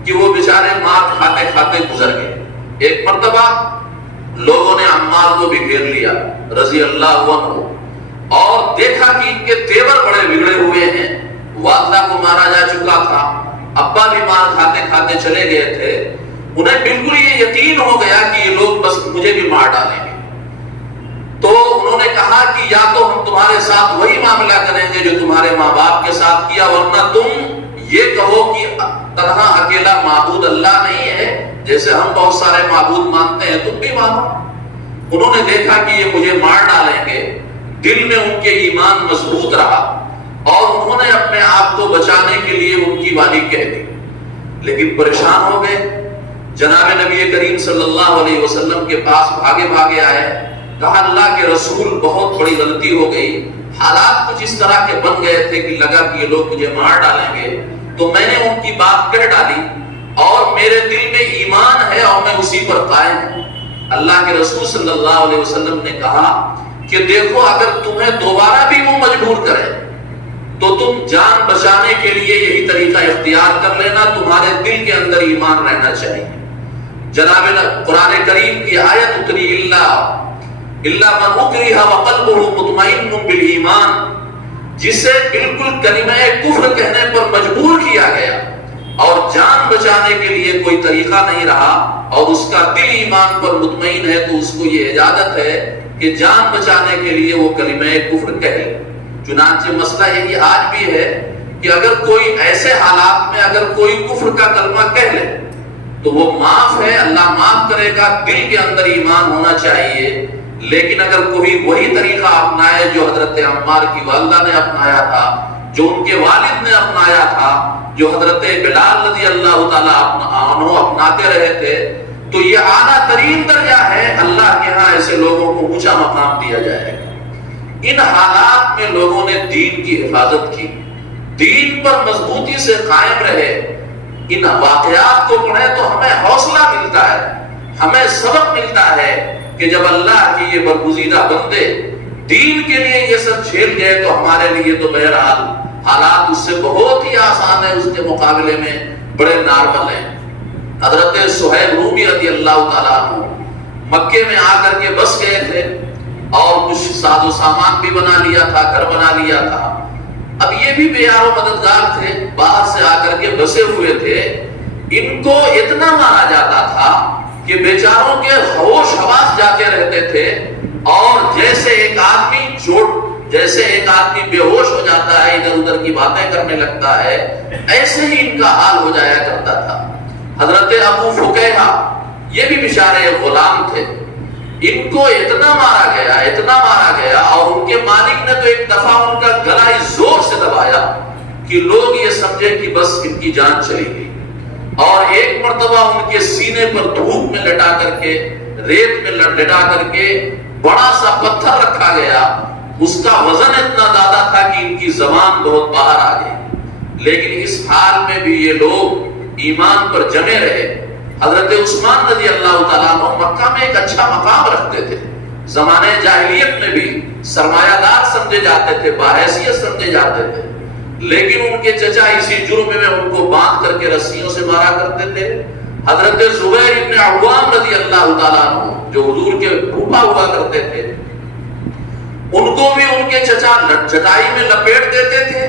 کہ وہ بیچارے مار کھاتے کھاتے گزر گئے۔ ایک مرتبہ لوگوں نے عمار کو بھی گھیر لیا رضی اللہ عنہ، اور دیکھا کہ ان کے تیور بڑے بگڑے ہوئے ہیں، والدہ کو مارا جا چکا تھا، ابا بھی مار کھاتے کھاتے چلے گئے تھے، انہیں بالکل یہ یقین ہو گیا کہ یہ لوگ بس مجھے بھی مار ڈالیں گے۔ تو انہوں نے کہا کہ یا تو ہم تمہارے ساتھ وہی معاملہ کریں گے جو تمہارے ماں باپ کے ساتھ کیا، ورنہ تم یہ کہو کہ تنہا اکیلا معبود اللہ نہیں ہے، جیسے ہم بہت سارے معبود مانتے ہیں تم بھی مانو۔ انہوں نے دیکھا کہ یہ مجھے مار ڈالیں گے، دل میں ان کے ایمان مضبوط رہا، اور انہوں نے اپنے آپ کو بچانے کے لیے ان کی والی کہہ دی، لیکن پریشان ہو گئے۔ جناب نبی کریم صلی اللہ علیہ وسلم کے پاس بھاگے بھاگے آئے، کہا اللہ کے رسول بہت بڑی غلطی ہو گئی، حالات کچھ اس طرح کے بن گئے تھے کہ لگا کہ یہ لوگ مجھے مار ڈالیں گے، تو میں نے ان کی بات کہہ ڈالی، اور میرے دل میں ایمان ہے اور میں اسی پر قائم ہوں۔ اللہ کے رسول صلی اللہ علیہ وسلم نے کہا کہ دیکھو اگر تمہیں دوبارہ بھی وہ مجبور کرے تو تم جان بچانے کے لیے یہی طریقہ اختیار کر لینا، تمہارے دل کے اندر ایمان رہنا چاہیے۔ جناب قرآن کریم کی آیت اتری، الا من اکرہ وقلبہ مطمئن بالایمان، جسے بالکل کلمہ کفر کہنے پر مجبور کیا گیا اور جان بچانے کے لیے کوئی طریقہ نہیں رہا، اور اس کا دل ایمان پر مطمئن ہے، تو اس کو یہ اجازت ہے کہ جان بچانے کے لیے وہ کلمہ کفر کہے۔ چنانچہ مسئلہ یہی آج بھی ہے کہ اگر کوئی ایسے حالات میں اگر کوئی کفر کا کلمہ کہہ لے تو وہ معاف ہے، اللہ معاف کرے گا، دل کے اندر ایمان ہونا چاہیے. لیکن اگر کوئی وہی طریقہ اپنائے جو حضرت عمار کی والدہ نے اپنایا تھا، جو ان کے والد نے اپنایا تھا، جو حضرت بلال رضی اللہ تعالیٰ عنہ اپناتے رہے تھے، تو یہ اعلیٰ ترین درجہ ہے. اللہ کے ہاں ایسے لوگوں کو اونچا مقام دیا جائے گا. ان حالات میں لوگوں نے دین کی حفاظت کی، دین پر مضبوطی سے قائم رہے. ان واقعات کو پڑھیں تو ہمیں حوصلہ ملتا ہے، ہمیں سبق ملتا ہے کہ جب اللہ کے یہ برگزیدہ بندے دین کے لیے یہ سب جھیل گئے تو ہمارے لیے تو بہرحال حالات اس سے بہت ہی آسان ہے، اس کے مقابلے میں بڑے نارمل ہیں. حضرت سہیل رومی رضی اللہ تعالیٰ عنہ مکے میں آ کر کے بس گئے تھے اور کچھ ساز و سامان بھی بنا لیا تھا، گھر بنا لیا تھا. اب یہ بھی بے یار و مددگار تھے، باہر سے آ کر کے بسے ہوئے تھے. ان کو اتنا مارا جاتا تھا کہ بیچاروں کے ہوش حواس جاتے رہتے تھے، اور جیسے ایک آدمی بے ہوش ہو جاتا ہے، ادھر ادھر کی باتیں کرنے لگتا ہے، ایسے ہی ان کا حال ہو جایا کرتا تھا. حضرت ابو فقیہہ یہ بھی بیچارے غلام تھے، ان کو اتنا مارا گیا اور ان کے مالک نے تو ایک دفعہ ان کا گلا ہی زور سے دبایا کہ لوگ یہ سمجھے کہ بس ان کی جان چلی گئی. اور ایک مرتبہ ان کے سینے پر دھوپ میں لٹا کر کے، ریت میں لٹا کر کے بڑا سا پتھر رکھا گیا. اس کا وزن اتنا زیادہ تھا کہ ان کی زبان بہت باہر آ گئی. لیکن اس حال میں بھی یہ لوگ ایمان پر جمے رہے. حضرت عثمان رضی اللہ تعالیٰ عنہ مکہ میں ایک اچھا مقام رکھتے تھے، زمانے جاہلیت میں بھی سرمایہ دار سمجھے جاتے تھے، باحیثیت سمجھے جاتے تھے. لیکن ان کے چچا اسی جرم میں ان کو باندھ کر کے رسیوں سے مارا کرتے تھے. حضرت زبیر ابن عوام رضی اللہ تعالیٰ عنہ جو حضور کے پھوپھا ہوا کرتے تھے، ان کو بھی ان کے چچا چٹائی میں لپیٹ دیتے تھے،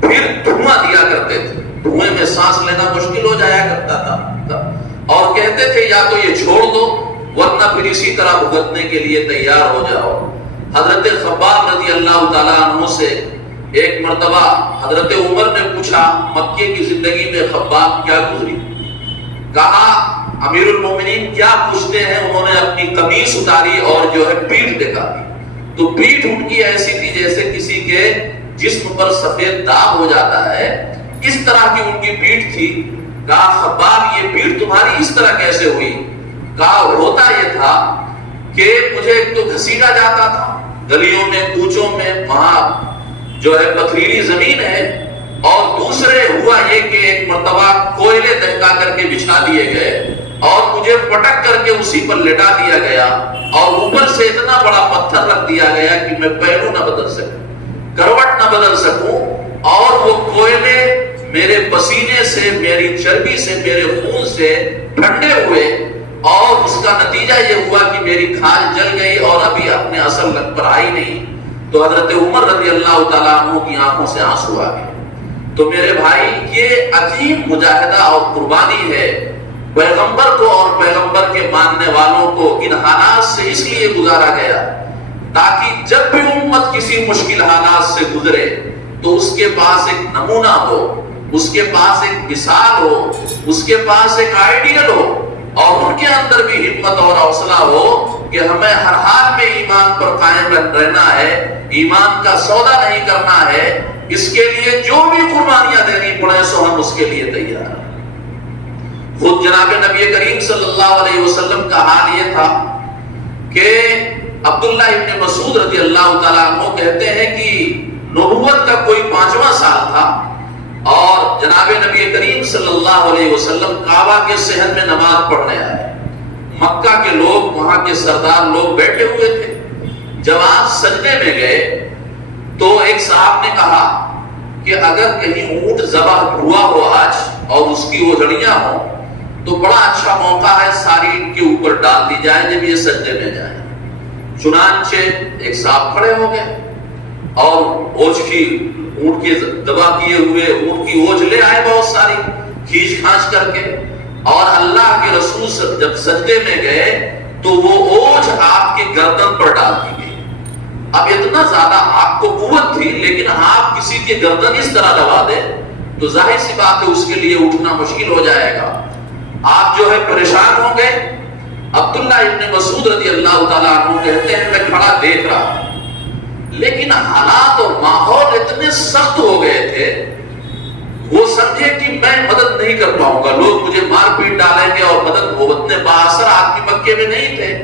پھر دھواں دیا کرتے تھے. دھوئیں میں سانس لینا مشکل ہو جایا کرتا تھا اور کہتے تھے یا تو یہ چھوڑ دو ورنہ پھر اسی طرح بھگتنے کے لیے تیار ہو جاؤ. حضرت خباب رضی اللہ تعالیٰ عنہ سے ایک مرتبہ حضرت عمر نے پوچھا مکے کی زندگی میں خباب کیا گزری. کہا امیر المومنین کیا پوچھتے ہیں. انہوں نے اپنی قمیص اتاری اور جو ہے پیٹھ دکھا دی، تو پیٹھ ان کی ایسی تھی جیسے کسی کے جسم پر سفید داغ ہو جاتا ہے، اس طرح کی ان کی پیٹھ تھی. کہا خباب یہ پیٹھ تمہاری اس طرح کیسے ہوئی؟ کہا ہوتا یہ تھا کہ مجھے ایک تو گھسیٹا جاتا تھا گلیوں میں کوچوں میں، وہاں جو ہے پتھریلی زمین ہے، اور دوسرے ہوا یہ کہ ایک مرتبہ کوئلے دہکا کر کے بچھا دیے گئے اور مجھے پٹک کر کے اسی پر لٹا دیا گیا، اور اوپر سے اتنا بڑا پتھر رکھ دیا گیا کہ میں پہلو نہ بدل سکوں، کروٹ نہ بدل سکوں، اور وہ کوئلے میرے پسینے سے، میری چربی سے، میرے خون سے ٹھنڈے ہوئے، اور اس کا نتیجہ یہ ہوا کہ میری کھال جل گئی اور ابھی اپنے اصل لگ پر آئی نہیں. تو حضرت عمر رضی اللہ تعالیٰ عنہ کی آنکھوں سے آنسو آ گئے. تو میرے بھائی یہ عظیم مجاہدہ اور قربانی ہے. پیغمبر کو اور پیغمبر کے ماننے والوں کو ان حالات سے اس لیے گزارا گیا تاکہ جب بھی امت کسی مشکل حالات سے گزرے تو اس کے پاس ایک نمونہ ہو، اس کے پاس ایک مثال ہو، اس کے پاس ایک آئیڈیل ہو، اور ان کے اندر بھی ہمت اور حوصلہ ہو کہ ہمیں ہر حال میں ایمان پر قائم رہنا ہے، ایمان کا سودا نہیں کرنا ہے. اس کے لیے جو بھی قربانیاں دینی پڑے سو ہم اس کے لیے تیار ہیں. خود جناب نبی کریم صلی اللہ علیہ وسلم کا حال یہ تھا کہ عبداللہ ابن مسعود رضی اللہ تعالیٰ عنہ کہتے ہیں کہ نبوت کا کوئی 5واں سال تھا اور جناب نبی کریم صلی اللہ علیہ وسلم کعبہ کے صحن میں نماز پڑھنے آئے. مکہ کے لوگ، وہاں کے سردار لوگ بیٹھے ہوئے تھے. جب آپ سجدے میں گئے تو ایک صاحب نے کہا کہ اگر کہیں اونٹ ذبح ہوا ہو آج اور اس کی اوجڑیاں ہوں تو بڑا اچھا موقع ہے ساری ان کے اوپر ڈال دی جائے جب یہ سجدے میں جائیں. چنانچہ ایک صاحب کھڑے ہو گئے اور اوج کی اونٹ کے ذبح کیے ہوئے اونٹ کی اوج لے آئے بہت ساری کھینچ کھانچ کر کے، اور اللہ کے رسول جب سجدے میں گئے تو وہ اوج آپ کے گردن پر ڈال دی گئی. اب اتنا زیادہ آپ کو قوت تھی، لیکن آپ کسی کی گردن اس طرح دبا دیں تو ظاہر سی بات ہے اس کے لیے اٹھنا مشکل ہو جائے گا، آپ جو ہے پریشان ہوں گے۔ عبداللہ ابن مسعود رضی اللہ تعالیٰ عنہ کہتے ہیں میں کھڑا دیکھ رہا، لیکن حالات اور ماحول اتنے سخت ہو گئے تھے، وہ سمجھے کہ میں مدد نہیں کر پاؤں گا، لوگ مجھے مار پیٹ ڈالیں گے اور مدد وہ اتنے بااثر آدمی مکے میں نہیں تھے۔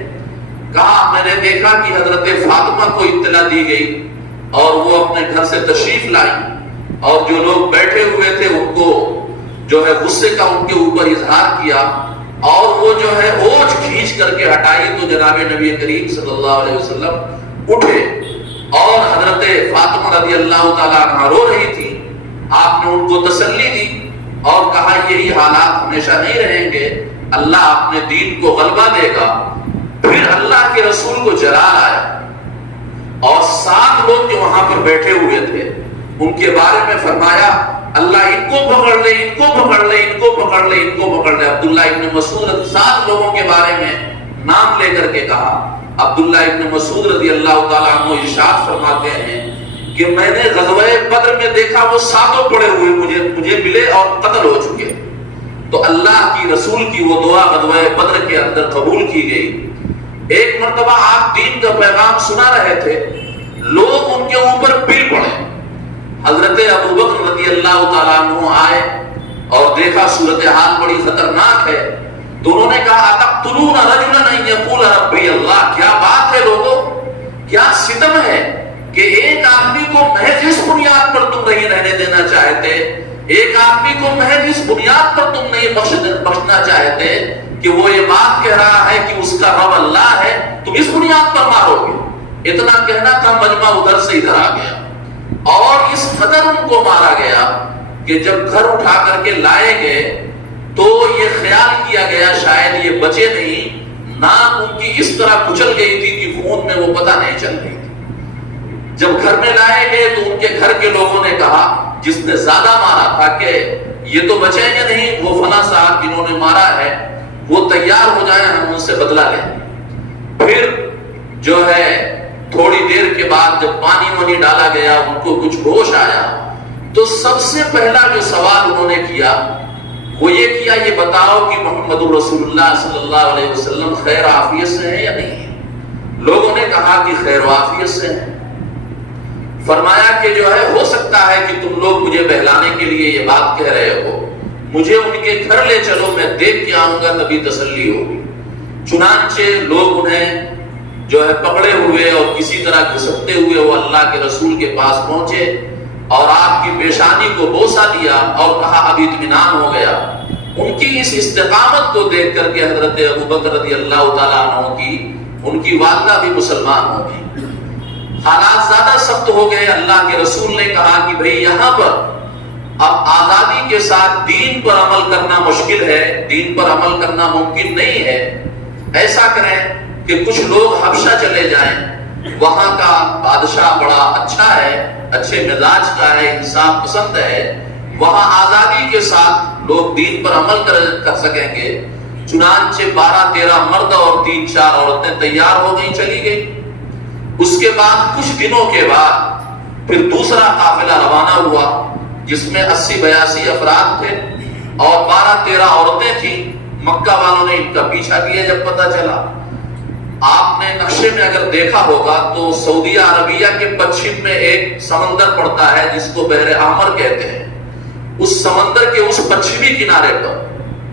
کہا میں نے دیکھا کہ حضرت فاطمہ کو اطلاع دی گئی اور وہ اپنے گھر سے تشریف لائیں، اور جو لوگ بیٹھے ہوئے تھے ان کو جو ہے غصے کا ان کے اوپر اظہار کیا، اور وہ جو ہے اوچھ کھینچ کر کے ہٹائی تو جناب نبی کریم صلی اللہ علیہ وسلم اٹھے، اور حضرت فاطمہ رضی اللہ تعالیٰ عنہ رو رہی تھی۔ آپ نے ان کو تسلی دی اور کہا یہی حالات ہمیشہ نہیں رہیں گے، اللہ اپنے دین کو غلبہ دے گا۔ پھر اللہ کے رسول کو جلال آیا، اور 7 لوگ جو وہاں پر بیٹھے ہوئے تھے ان کے بارے میں فرمایا اللہ ان کو پکڑ لے، ان کو پکڑ لے، ان کو پکڑ لے، ان کو پکڑ لے۔ عبداللہ ابن مسعود 7 لوگوں کے بارے میں نام لے کر کے کہا۔ عبداللہ ابن مسعود رضی اللہ تعالیٰ عنہ ارشاد فرماتے ہیں کہ میں نے غزوہ بدر میں دیکھا وہ 7 پڑے ہوئے مجھے ملے اور قتل ہو چکے، تو اللہ کی رسول کی وہ دعا غزوہ بدر کے اندر قبول کی گئی۔ ایک مرتبہ آپ دین کا پیغام سنا رہے تھے، لوگ ان کے اوپر پل پڑے، حضرت ابوبکر رضی اللہ تعالیٰ عنہ آئے اور دیکھا صورتحال بڑی خطرناک ہے، تو انہوں نے کہا اتقتلون رجلا ان یقول ربی اللہ، کیا بات ہے لوگوں، کیا ستم ہے کہ ایک آدمی کو محض اس بنیاد پر تم نہیں رہنے دینا چاہتے، ایک آدمی کو محض اس بنیاد پر تم نہیں بخشنا چاہتے کہ وہ یہ بات کہہ رہا ہے کہ اس کا رب اللہ ہے، تم اس بنیاد پر مارو گے۔ اتنا کہنا تھا، مجمع ادھر سے ادھر آ گیا، اور اس قدر ان کو مارا گیا کہ جب گھر اٹھا کر کے لائے گئے تو یہ خیال کیا گیا شاید یہ بچے نہیں، ناک ان کی اس طرح کچل گئی تھی کہ خون میں وہ پتہ نہیں چل رہی تھی۔ جب گھر میں لائے گئے تو ان کے گھر کے لوگوں نے کہا جس نے زیادہ مارا تھا کہ یہ تو بچیں گے نہیں، وہ فلاں صاحب جنہوں نے مارا ہے وہ تیار ہو جائیں، ہم ان سے بدلہ لیں۔ پھر جو ہے تھوڑی دیر کے بعد جب پانی وانی ڈالا گیا، ان کو کچھ ہوش آیا، تو سب سے پہلا جو سوال انہوں نے کیا وہ یہ کیا، یہ بتاؤ کہ محمد رسول اللہ صلی اللہ علیہ وسلم خیر عافیت سے ہیں یا نہیں؟ لوگوں نے کہا کہ خیر عافیت سے ہیں۔ فرمایا کہ جو ہے ہو سکتا ہے کہ تم لوگ مجھے بہلانے کے لیے یہ بات کہہ رہے ہو، مجھے ان کے گھر لے چلو، میں دیکھ کے آؤں گا تبھی تسلی ہوگی۔ چنانچہ لوگ انہیں جو ہے پکڑے ہوئے اور کسی طرح گھسٹتے ہوئے وہ اللہ کے رسول کے پاس پہنچے اور آپ کی پیشانی کو بوسہ دیا اور کہا اب اطمینان ہو گیا۔ ان کی اس استقامت کو دیکھ کر کے حضرت ابوبکر رضی اللہ تعالیٰ عنہ کی ان کی والدہ بھی مسلمان ہو گئی۔ حالات زیادہ سخت ہو گئے، اللہ کے رسول نے کہا کہ بھئی یہاں پر اب آزادی کے ساتھ دین پر عمل کرنا مشکل ہے، دین پر عمل کرنا ممکن نہیں ہے، ایسا کریں کہ کچھ لوگ حبشہ چلے جائیں، وہاں کا بادشاہ بڑا اچھا ہے، اچھے مزاج کا ہے، انصاف پسند ہے، وہاں آزادی کے ساتھ لوگ دین پر عمل کر سکیں گے۔ چنانچہ 12-13 مرد اور 3-4 عورتیں تیار ہو گئی، چلی گئی۔ اس کے بعد کچھ دنوں کے بعد پھر دوسرا قافلہ روانہ ہوا جس میں 80-82 افراد تھے اور 12-13 عورتیں تھیں۔ مکہ والوں نے ان کا پیچھا کیا۔ جب پتہ چلا، آپ نے نقشے میں اگر دیکھا ہوگا تو سعودی عربیہ کے پچھم میں ایک سمندر پڑتا ہے جس کو بحر احمر کہتے ہیں، اس سمندر کے اس پچھمی کنارے پر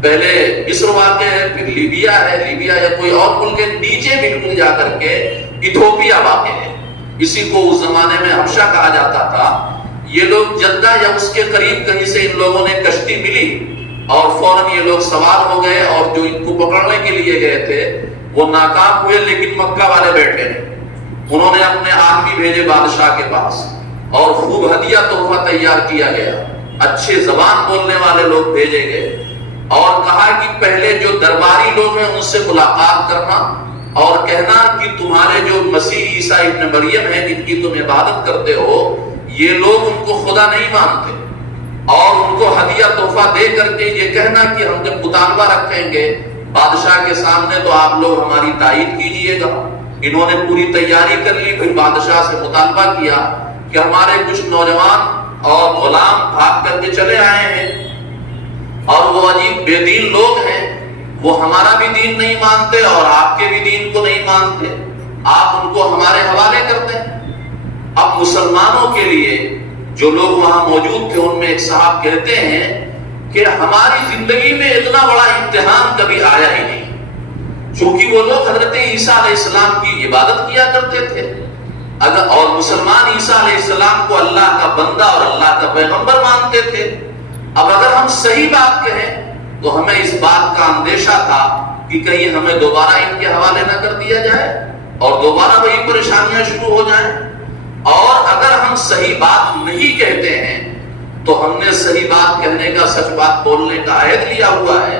پہلے مصر واقع ہے، پھر لیبیا ہے، لیبیا یا کوئی اور ملک ہے، نیچے بالکل جا کر کے ایتھوپیا واقع ہے، اسی کو اس زمانے میں حبشہ کہا جاتا تھا۔ یہ لوگ جدہ یا اس کے قریب کہیں سے ان لوگوں نے کشتی ملی اور فوراً یہ لوگ سوار ہو گئے، اور جو ان کو پکڑنے کے لیے گئے تھے وہ ناکام ہوئے، لیکن مکہ والے بیٹھے نہیں۔ انہوں نے اپنے آدمی بھیجے بادشاہ کے پاس اور خوب ہدیہ تحفہ تیار کیا گیا، اچھے زبان بولنے والے لوگ بھیجے گئے اور کہا کہ پہلے جو درباری لوگ ہیں ان سے ملاقات کرنا اور کہنا کہ تمہارے جو مسیح عیسیٰ ابن مریم ہیں جن کی تم عبادت کرتے ہو، یہ لوگ ان کو خدا نہیں مانتے، اور ان کو ہدیہ تحفہ دے کر کے یہ کہنا کہ ہم جب مطالبہ رکھیں گے بادشاہ کے سامنے تو آپ لوگ ہماری تائید کیجئے گا۔ انہوں نے پوری تیاری کر لی. پھر بادشاہ سے مطالبہ کیا کہ ہمارے کچھ نوجوان اور غلام بھاگ کر کے چلے آئے ہیں اور وہ عجیب بے دین لوگ ہیں, وہ ہمارا بھی دین نہیں مانتے اور آپ کے بھی دین کو نہیں مانتے, آپ ان کو ہمارے حوالے کر دیں. اب مسلمانوں کے لیے جو لوگ وہاں موجود تھے ان میں ایک صاحب کہتے ہیں کہ ہماری زندگی میں اتنا بڑا امتحان کبھی آیا ہی نہیں, چونکہ وہ لوگ حضرت عیسیٰ علیہ السلام کی عبادت کیا کرتے تھے اور مسلمان عیسیٰ علیہ السلام کو اللہ کا بندہ اور اللہ کا پیغمبر مانتے تھے. اب اگر ہم صحیح بات کہیں تو ہمیں اس بات کا اندیشہ تھا کہ کہیں ہمیں دوبارہ ان کے حوالے نہ کر دیا جائے اور دوبارہ وہی پریشانیاں شروع ہو جائیں. اور اگر ہم صحیح بات نہیں کہتے ہیں تو ہم نے صحیح بات کہنے کا, سچ بات بولنے کا عہد لیا ہوا ہے.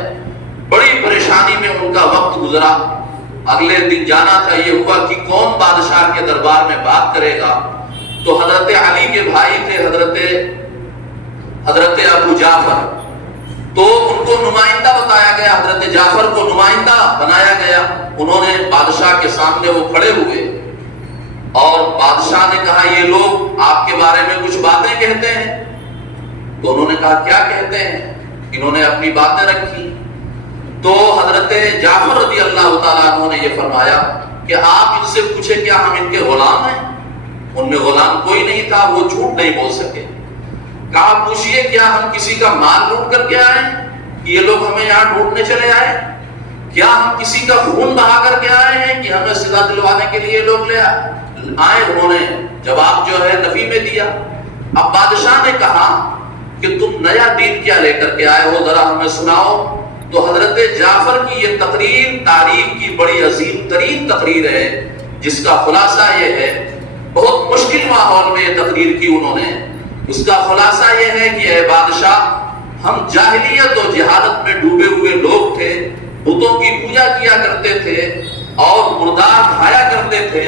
بڑی پریشانی میں ان کا وقت گزرا. اگلے دن جانا تھا, یہ ہوا کہ کون بادشاہ کے دربار میں بات کرے گا. تو حضرت علی کے بھائی تھے حضرت ابو جعفر, تو ان کو نمائندہ بتایا گیا, حضرت جعفر کو نمائندہ بنایا گیا. انہوں نے بادشاہ کے سامنے وہ کھڑے ہوئے اور بادشاہ نے کہا یہ لوگ آپ کے بارے میں کچھ باتیں کہتے ہیں. تو انہوں نے کہا کیا کہتے ہیں. انہوں نے اپنی باتیں رکھی. تو حضرت جعفر رضی اللہ تعالیٰ عنہ نے یہ فرمایا کہ آپ ان سے پوچھے کیا ہم ان کے غلام ہیں. ان میں غلام کوئی نہیں تھا, وہ جھوٹ نہیں بول سکے. کہا پوچھئے کیا ہم کسی کا مال لوٹ کر کے آئے کہ یہ لوگ ہمیں یہاں ڈھونڈنے چلے آئے, کیا ہم کسی کا خون بہا کر کے آئے ہیں کہ ہمیں سزا دلوانے کے لیے لوگ لے آئے. انہوں نے جواب جو ہے نفی میں دیا. اب بادشاہ نے کہا کہ تم نیا دین کیا لے کر کے آئے ہو, ذرا ہمیں سناؤ. تو حضرت جعفر کی یہ تقریر تاریخ کی بڑی عظیم ترین تقریر ہے, جس کا خلاصہ یہ ہے, بہت مشکل ماحول میں یہ تقریر کی انہوں نے. اس کا خلاصہ یہ ہے کہ اے بادشاہ, ہم جاہلیت اور جہالت میں ڈوبے ہوئے لوگ تھے, بتوں کی پوجا کیا کرتے تھے اور مردار کھایا کرتے تھے,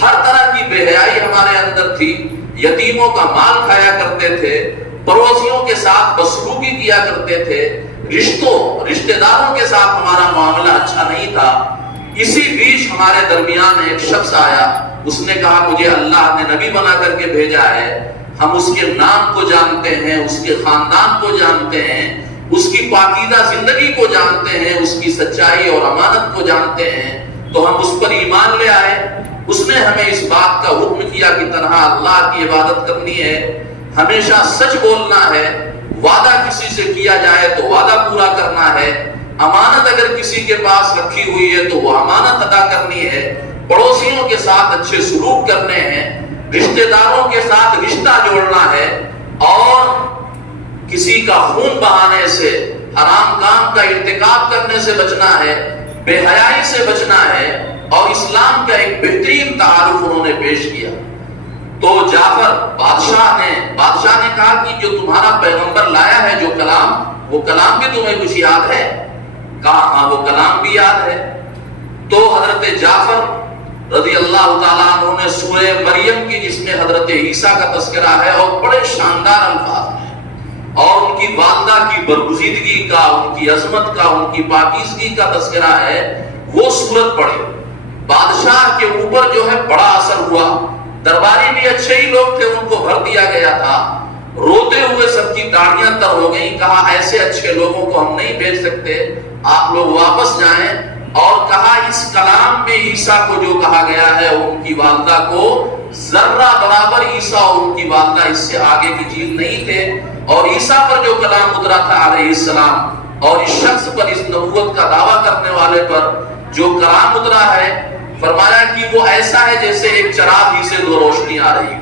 ہر طرح کی بے حیائی ہمارے اندر تھی, یتیموں کا مال کھایا کرتے تھے, پڑوسیوں کے ساتھ بدسلوکی کیا کرتے تھے, رشتہ داروں کے ساتھ ہمارا معاملہ اچھا نہیں تھا. اسی بیچ ہمارے درمیان ایک شخص آیا, اس نے کہا مجھے اللہ نے نبی بنا کر کے بھیجا ہے, ہم اس کے نام کو جانتے ہیں, اس کے خاندان کو جانتے ہیں, اس کی پاکیزہ زندگی کو جانتے ہیں, اس کی سچائی اور امانت کو جانتے ہیں, تو ہم اس پر ایمان لے آئے. اس نے ہمیں اس بات کا حکم کیا کہ تنہا اللہ کی عبادت کرنی ہے, ہمیشہ سچ بولنا ہے, وعدہ کسی سے کیا جائے تو وعدہ پورا کرنا ہے, امانت اگر کسی کے پاس رکھی ہوئی ہے تو وہ امانت ادا کرنی ہے, پڑوسیوں کے ساتھ اچھے سلوک کرنے ہیں, رشتہ داروں کے ساتھ رشتہ جوڑنا ہے, اور کسی کا خون بہانے سے, حرام کام کا ارتکاب کرنے سے بچنا ہے, بے حیائی سے بچنا ہے, اور اسلام کا ایک بہترین تعارف انہوں نے پیش کیا. تو جعفر بادشاہ نے کہا کہ جو تمہارا پیغمبر لایا ہے جو کلام, وہ کلام بھی تمہیں کچھ یاد ہے. کہا ہاں وہ کلام بھی یاد ہے. تو حضرت جعفر رضی اللہ تعالیٰ عنہ نے سورہ مریم کی, جس میں حضرت عیسیٰ کا تذکرہ ہے اور بڑے شاندار الفاظ ہیں, اور ان کی والدہ کی برگزیدگی کا, ان کی عظمت کا, ان کی پاکیزگی کا تذکرہ ہے, وہ سورت پڑھی. بادشاہ کے اوپر جو ہے بڑا اثر ہوا. درباری بھی اچھے ہی لوگ تھے, ان کو بھر دیا گیا تھا. روتے ہوئے سب کی داڑیاں تر ہو گئیں. کہا ایسے اچھے لوگوں کو ہم نہیں بھیج سکتے, آپ لوگ واپس جائیں. اور کہا اس کلام میں عیسیٰ کو جو کہا گیا ہے, ان کی والدہ کو ذرہ برابر عیسیٰ اور ان کی والدہ اس سے آگے کی چیز نہیں تھے. اور عیسیٰ پر جو کلام اترا تھا علیہ السلام, اور اس شخص پر, اس نبوت کا دعویٰ کرنے والے پر جو کلام اترا ہے, فرمایا کہ وہ ایسا ہے جیسے ایک چراغ ہی سے دو روشنی آ رہی.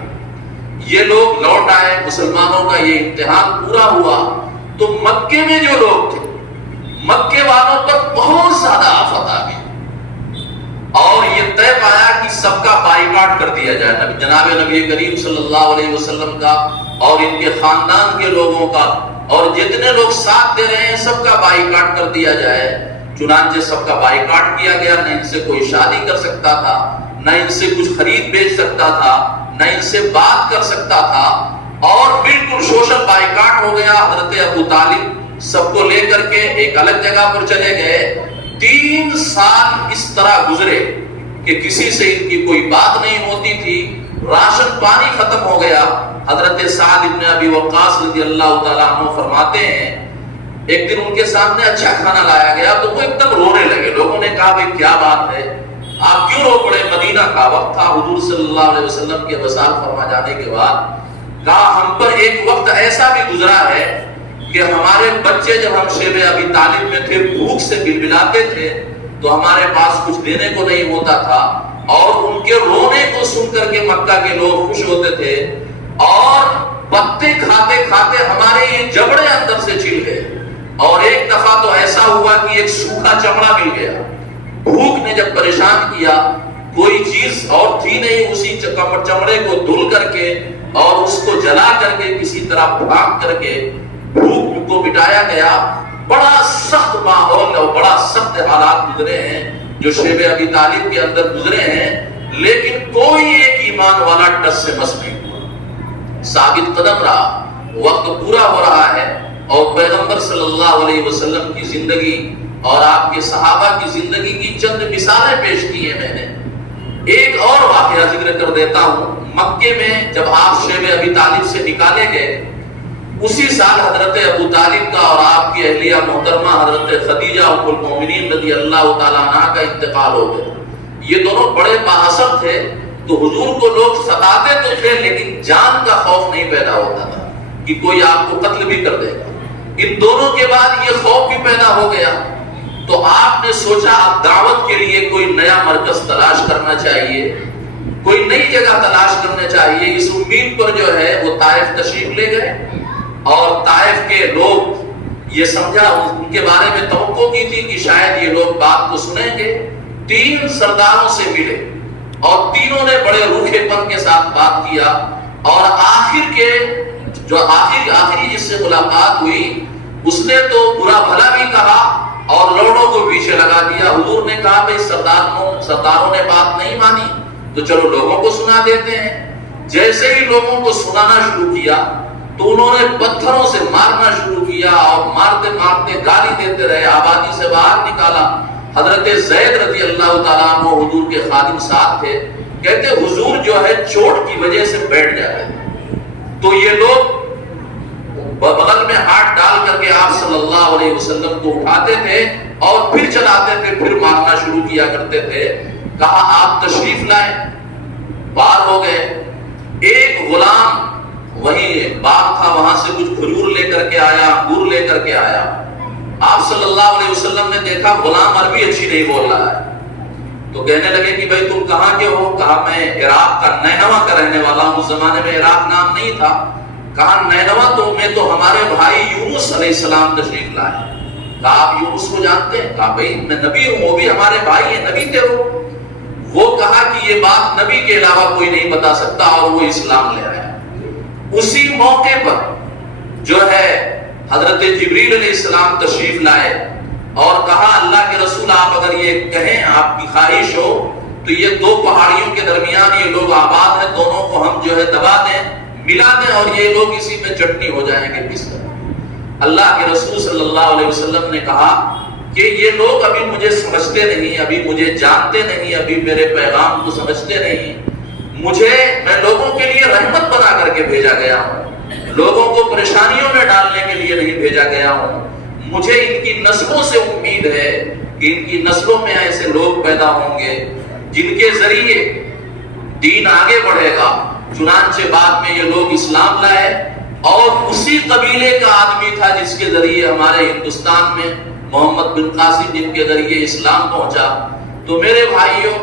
یہ لوگ لوٹ آئے, مسلمانوں کا یہ امتحان پورا ہوا. تو مکے میں جو لوگ تھے, مکے والوں پر بہت زیادہ آفت آ گئی, اور یہ طے پایا کہ سب کا بائیکاٹ کر دیا جائے, جناب نبی کریم صلی اللہ علیہ وسلم کا اور ان کے خاندان کے لوگوں کا, اور جتنے لوگ ساتھ دے رہے ہیں سب کا بائیکاٹ کر دیا جائے. چنانچہ سب کا بائیکاٹ کیا گیا. نہ ان سے کوئی شادی کر سکتا تھا, نہ ان سے کچھ خرید بیچ سکتا تھا, نہ ان سے بات کر سکتا تھا, اور بالکل سوشل بائیکاٹ ہو گیا. حضرت ابو طالب سب کو لے کر کے ایک الگ جگہ پر چلے گئے. 3 سال اس طرح گزرے کہ کسی سے ان کی کوئی بات نہیں ہوتی تھی، راشن پانی ختم ہو گیا۔ حضرت سعد بن ابی وقاص رضی اللہ تعالیٰ عنہ فرماتے ہیں ایک دن ان کے سامنے اچھا کھانا لایا گیا تو وہ ایک دم رونے لگے۔ لوگوں نے کہا بھئی کیا بات ہے، آپ کیوں رو پڑے؟ مدینہ کا وقت تھا، حضور صلی اللہ علیہ وسلم کے وصال فرما جانے کے بعد۔ کہا ہم پر ایک وقت ایسا بھی گزرا ہے کہ ہمارے بچے جب ہم شیب ابی طالب میں تھے بھوک سے بلبلاتے تھے تو ہمارے پاس کچھ دینے کو نہیں ہوتا تھا، اور ان کے رونے کو سن کر کے مکہ کے لوگ خوش ہوتے تھے، اور پتے کھاتے کھاتے ہمارے یہ جبڑے اندر سے چھل گئے۔ اور ایک دفعہ تو ایسا ہوا کہ ایک سوکھا چمڑا مل گیا۔ بھوک نے جب پریشان کیا، کوئی چیز اور تھی نہیں، اسی چمڑے کو دھل کر کے اور اس کو جلا کر کے کسی طرح پھاک کر کے بھوک کو مٹایا گیا۔ بڑا سخت ماحول اور بڑا سخت حالات گزرے ہیں جو شیب ابی طالب کے اندر گزرے ہیں، لیکن کوئی ایک ایمان والا ٹس سے مس نہیں ہوا، ثابت قدم رہا۔ وقت پورا ہو رہا ہے اور پیغمبر صلی اللہ علیہ وسلم کی زندگی اور آپ کے صحابہ کی زندگی کی چند مثالیں پیش کی ہیں میں نے۔ ایک اور واقعہ ذکر کر دیتا ہوں۔ مکے میں جب آپ شیب ابی طالب سے نکالے گئے، اسی سال حضرت ابو طالب کا اور آپ کی اہلیہ محترمہ حضرت خدیجہ ام المؤمنین رضی اللہ تعالیٰ عنہ کا انتقال ہو گیا۔ یہ دونوں بڑے باحسب تھے، تو حضور کو لوگ ستاتے تو تھے لیکن جان کا خوف نہیں پیدا ہوتا تھا کہ کوئی آپ کو قتل بھی کر دے گا۔ ان دونوں کے بعد یہ خوف بھی پیدا ہو گیا، تو آپ نے سوچا اب دعوت کے لیے کوئی نیا مرکز تلاش کرنا چاہیے، کوئی نئی جگہ تلاش کرنا چاہیے۔ اس امید پر جو ہے وہ طائف تشریف لے گئے، اور طائف کے لوگ یہ سمجھا، ان کے بارے میں توقع کی تھی کہ شاید یہ لوگ بات کو سنیں گے۔ 3 سرداروں سے ملے اور تینوں نے بڑے روکھے پن کے ساتھ بات کیا، اور آخری جس سے ملاقات ہوئی اس نے تو برا بھلا بھی کہا اور لوڑوں کو پیچھے لگا دیا۔ حضور نے کہا بھئی سرداروں نے بات نہیں مانی تو چلو لوگوں کو سنا دیتے ہیں۔ جیسے ہی لوگوں کو سنانا شروع کیا تو انہوں نے پتھروں سے مارنا شروع کیا، اور مارتے مارتے گالی دیتے رہے، آبادی سے باہر نکالا۔ حضرت زید رضی اللہ تعالیٰ عنہ حضور کے خادم ساتھ تھے، کہتے حضور جو ہے چوٹ کی وجہ سے بیٹھ جاتے تھے، تو یہ لوگ بغل میں ہاتھ ڈال کر کے آپ صلی اللہ علیہ وسلم کو اٹھاتے تھے اور پھر چلاتے تھے، پھر مارنا شروع کیا کرتے تھے۔ کہا آپ تشریف لائیں، پار ہو گئے۔ ایک غلام وہیں باغ تھا، وہاں سے کچھ کھجور لے کر کے آیا، انگور لے کر کے آیا۔ آپ صلی اللہ علیہ وسلم نے دیکھا غلام عربی اچھی نہیں بول رہا ہے، تو کہنے لگے کہ بھائی تم کہاں کے ہو؟ کہا میں عراق کا نینوا کا رہنے والا ہوں۔ اس زمانے میں عراق نام نہیں تھا۔ کہا نینوا تو ہمارے بھائی یونس علیہ السلام تشریف لائے۔ کہا آپ یونس کو جانتے ہیں؟ کہا بھائی میں نبی ہوں، وہ بھی ہمارے بھائی ہیں، نبی تھے وہ کہا کہ یہ بات نبی کے علاوہ کوئی نہیں بتا سکتا، اور وہ اسلام لے آیا۔ اسی موقع پر جو ہے حضرت جبریل علیہ السلام تشریف لائے اور کہا اللہ کے رسول آپ اگر یہ کہیں آپ کی خواہش ہو تو یہ 2 پہاڑیوں کے درمیان یہ لوگ آباد ہیں، دونوں کو ہم جو ہے دبا دیں، ملا دیں، اور یہ لوگ اسی میں چٹنی ہو جائیں گے کس طرح۔ اللہ کے رسول صلی اللہ علیہ وسلم نے کہا کہ یہ لوگ ابھی مجھے سمجھتے نہیں، ابھی مجھے جانتے نہیں، ابھی میرے پیغام کو سمجھتے نہیں۔ میں لوگوں کے لیے رحمت بنا کر کے بھیجا گیا ہوں، لوگوں کو پریشانیوں میں ڈالنے کے لیے نہیں بھیجا گیا ہوں۔ مجھے ان کی نسلوں سے امید ہے کہ ان کی نسلوں میں ایسے لوگ پیدا ہوں گے جن کے ذریعے دین آگے بڑھے گا۔ چنانچہ بعد میں یہ لوگ اسلام لائے، اور اسی قبیلے کا آدمی تھا جس کے ذریعے ہمارے ہندوستان میں محمد بن قاسم جن کے ذریعے اسلام پہنچا۔ تو میرے بھائیوں،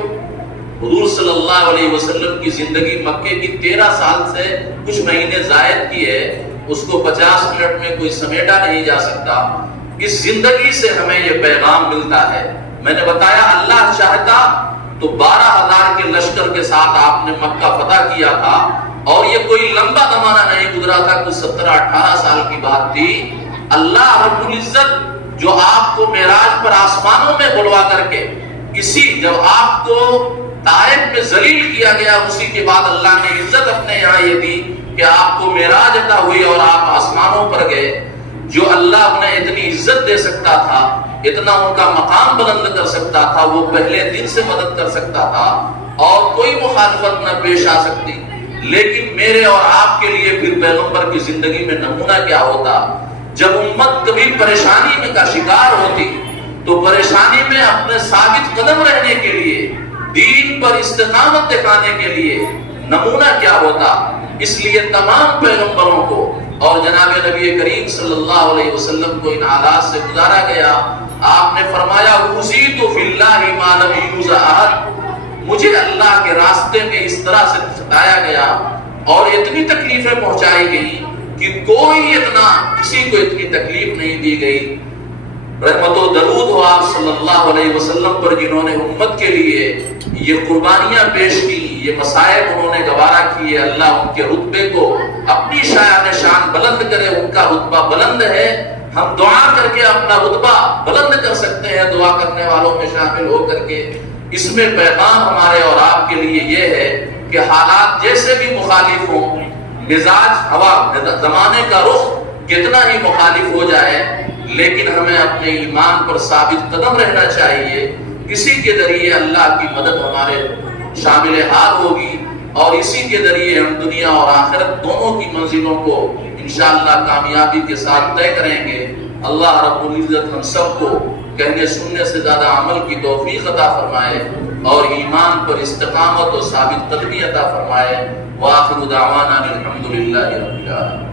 حضور صلی اللہ علیہ وسلم کی زندگی مکے کی 13 سال سے کچھ مہینے زائد کی ہے، اس کو 50 منٹ میں کوئی سمیٹا نہیں جا سکتا۔ اس زندگی سے ہمیں یہ پیغام ملتا ہے۔ میں نے بتایا اللہ چاہتا تو 12,000 کے لشکر کے ساتھ آپ نے مکہ فتح کیا تھا، اور یہ کوئی لمبا زمانہ نہیں گزرا تھا، کچھ 17-18 سال کی بات تھی۔ اللہ رب العزت جو آپ کو معراج پر آسمانوں میں بلوا کر کے جب آپ کو طائف میں ذلیل کیا گیا، اسی کے بعد اللہ نے عزت اپنے یہاں یہ دی کہ آپ کو معراج عطا ہوئی اور آپ آسمانوں پر گئے۔ جو اللہ انہیں اتنی عزت دے سکتا تھا اتنا ان کا مقام بلند کر سکتا تھا، وہ پہلے دن سے مدد کر سکتا تھا اور کوئی مخالفت نہ پیش آ سکتی۔ لیکن میرے اور آپ کے لیے پھر پیغمبر کی زندگی میں نمونہ کیا ہوتا؟ جب امت کبھی پریشانی میں کا شکار ہوتی تو پریشانی میں اپنے ثابت قدم رہنے کے لیے، دین پر استقامت دکھانے کے لیے نمونہ کیا ہوتا؟ اس لیے تمام پیغمبروں کو اور جناب نبی کریم صلی اللہ علیہ وسلم کو ان حالات سے گزارا گیا۔ آپ نے فرمایا اوذیت فی اللہ ما لم یؤذ احد، مجھے اللہ کے راستے میں اس طرح سے ستایا گیا اور اتنی تکلیفیں پہنچائی گئی کہ کسی کو اتنی تکلیف نہیں دی گئی۔ رحمت و درود ہو آپ صلی اللہ علیہ وسلم پر، جنہوں نے امت کے لیے یہ قربانیاں پیش کی، یہ مصائب انہوں نے گوارا کیے۔ اللہ ان کے رتبے کو اپنی شان بلند کرے، ان کا رتبہ بلند ہے۔ ہم دعا کر کے اپنا رتبہ بلند کر سکتے ہیں، دعا کرنے والوں میں شامل ہو کر کے۔ اس میں پیغام ہمارے اور آپ کے لیے یہ ہے کہ حالات جیسے بھی مخالف ہوں، مزاج ہوا زمانے کا رخ کتنا ہی مخالف ہو جائے، لیکن ہمیں اپنے ایمان پر ثابت قدم رہنا چاہیے۔ کسی کے ذریعے اللہ کی مدد ہمارے شامل حال ہوگی اور اسی کے ذریعے ہم دنیا اور آخرت دونوں کی منزلوں کو انشاءاللہ کامیابی کے ساتھ طے کریں گے۔ اللہ رب العزت ہم سب کو کہنے سننے سے زیادہ عمل کی توفیق عطا فرمائے اور ایمان پر استقامت و ثابت قدمی عطا فرمائے۔ وآخر دعوانا الحمدللہ رب العالمین۔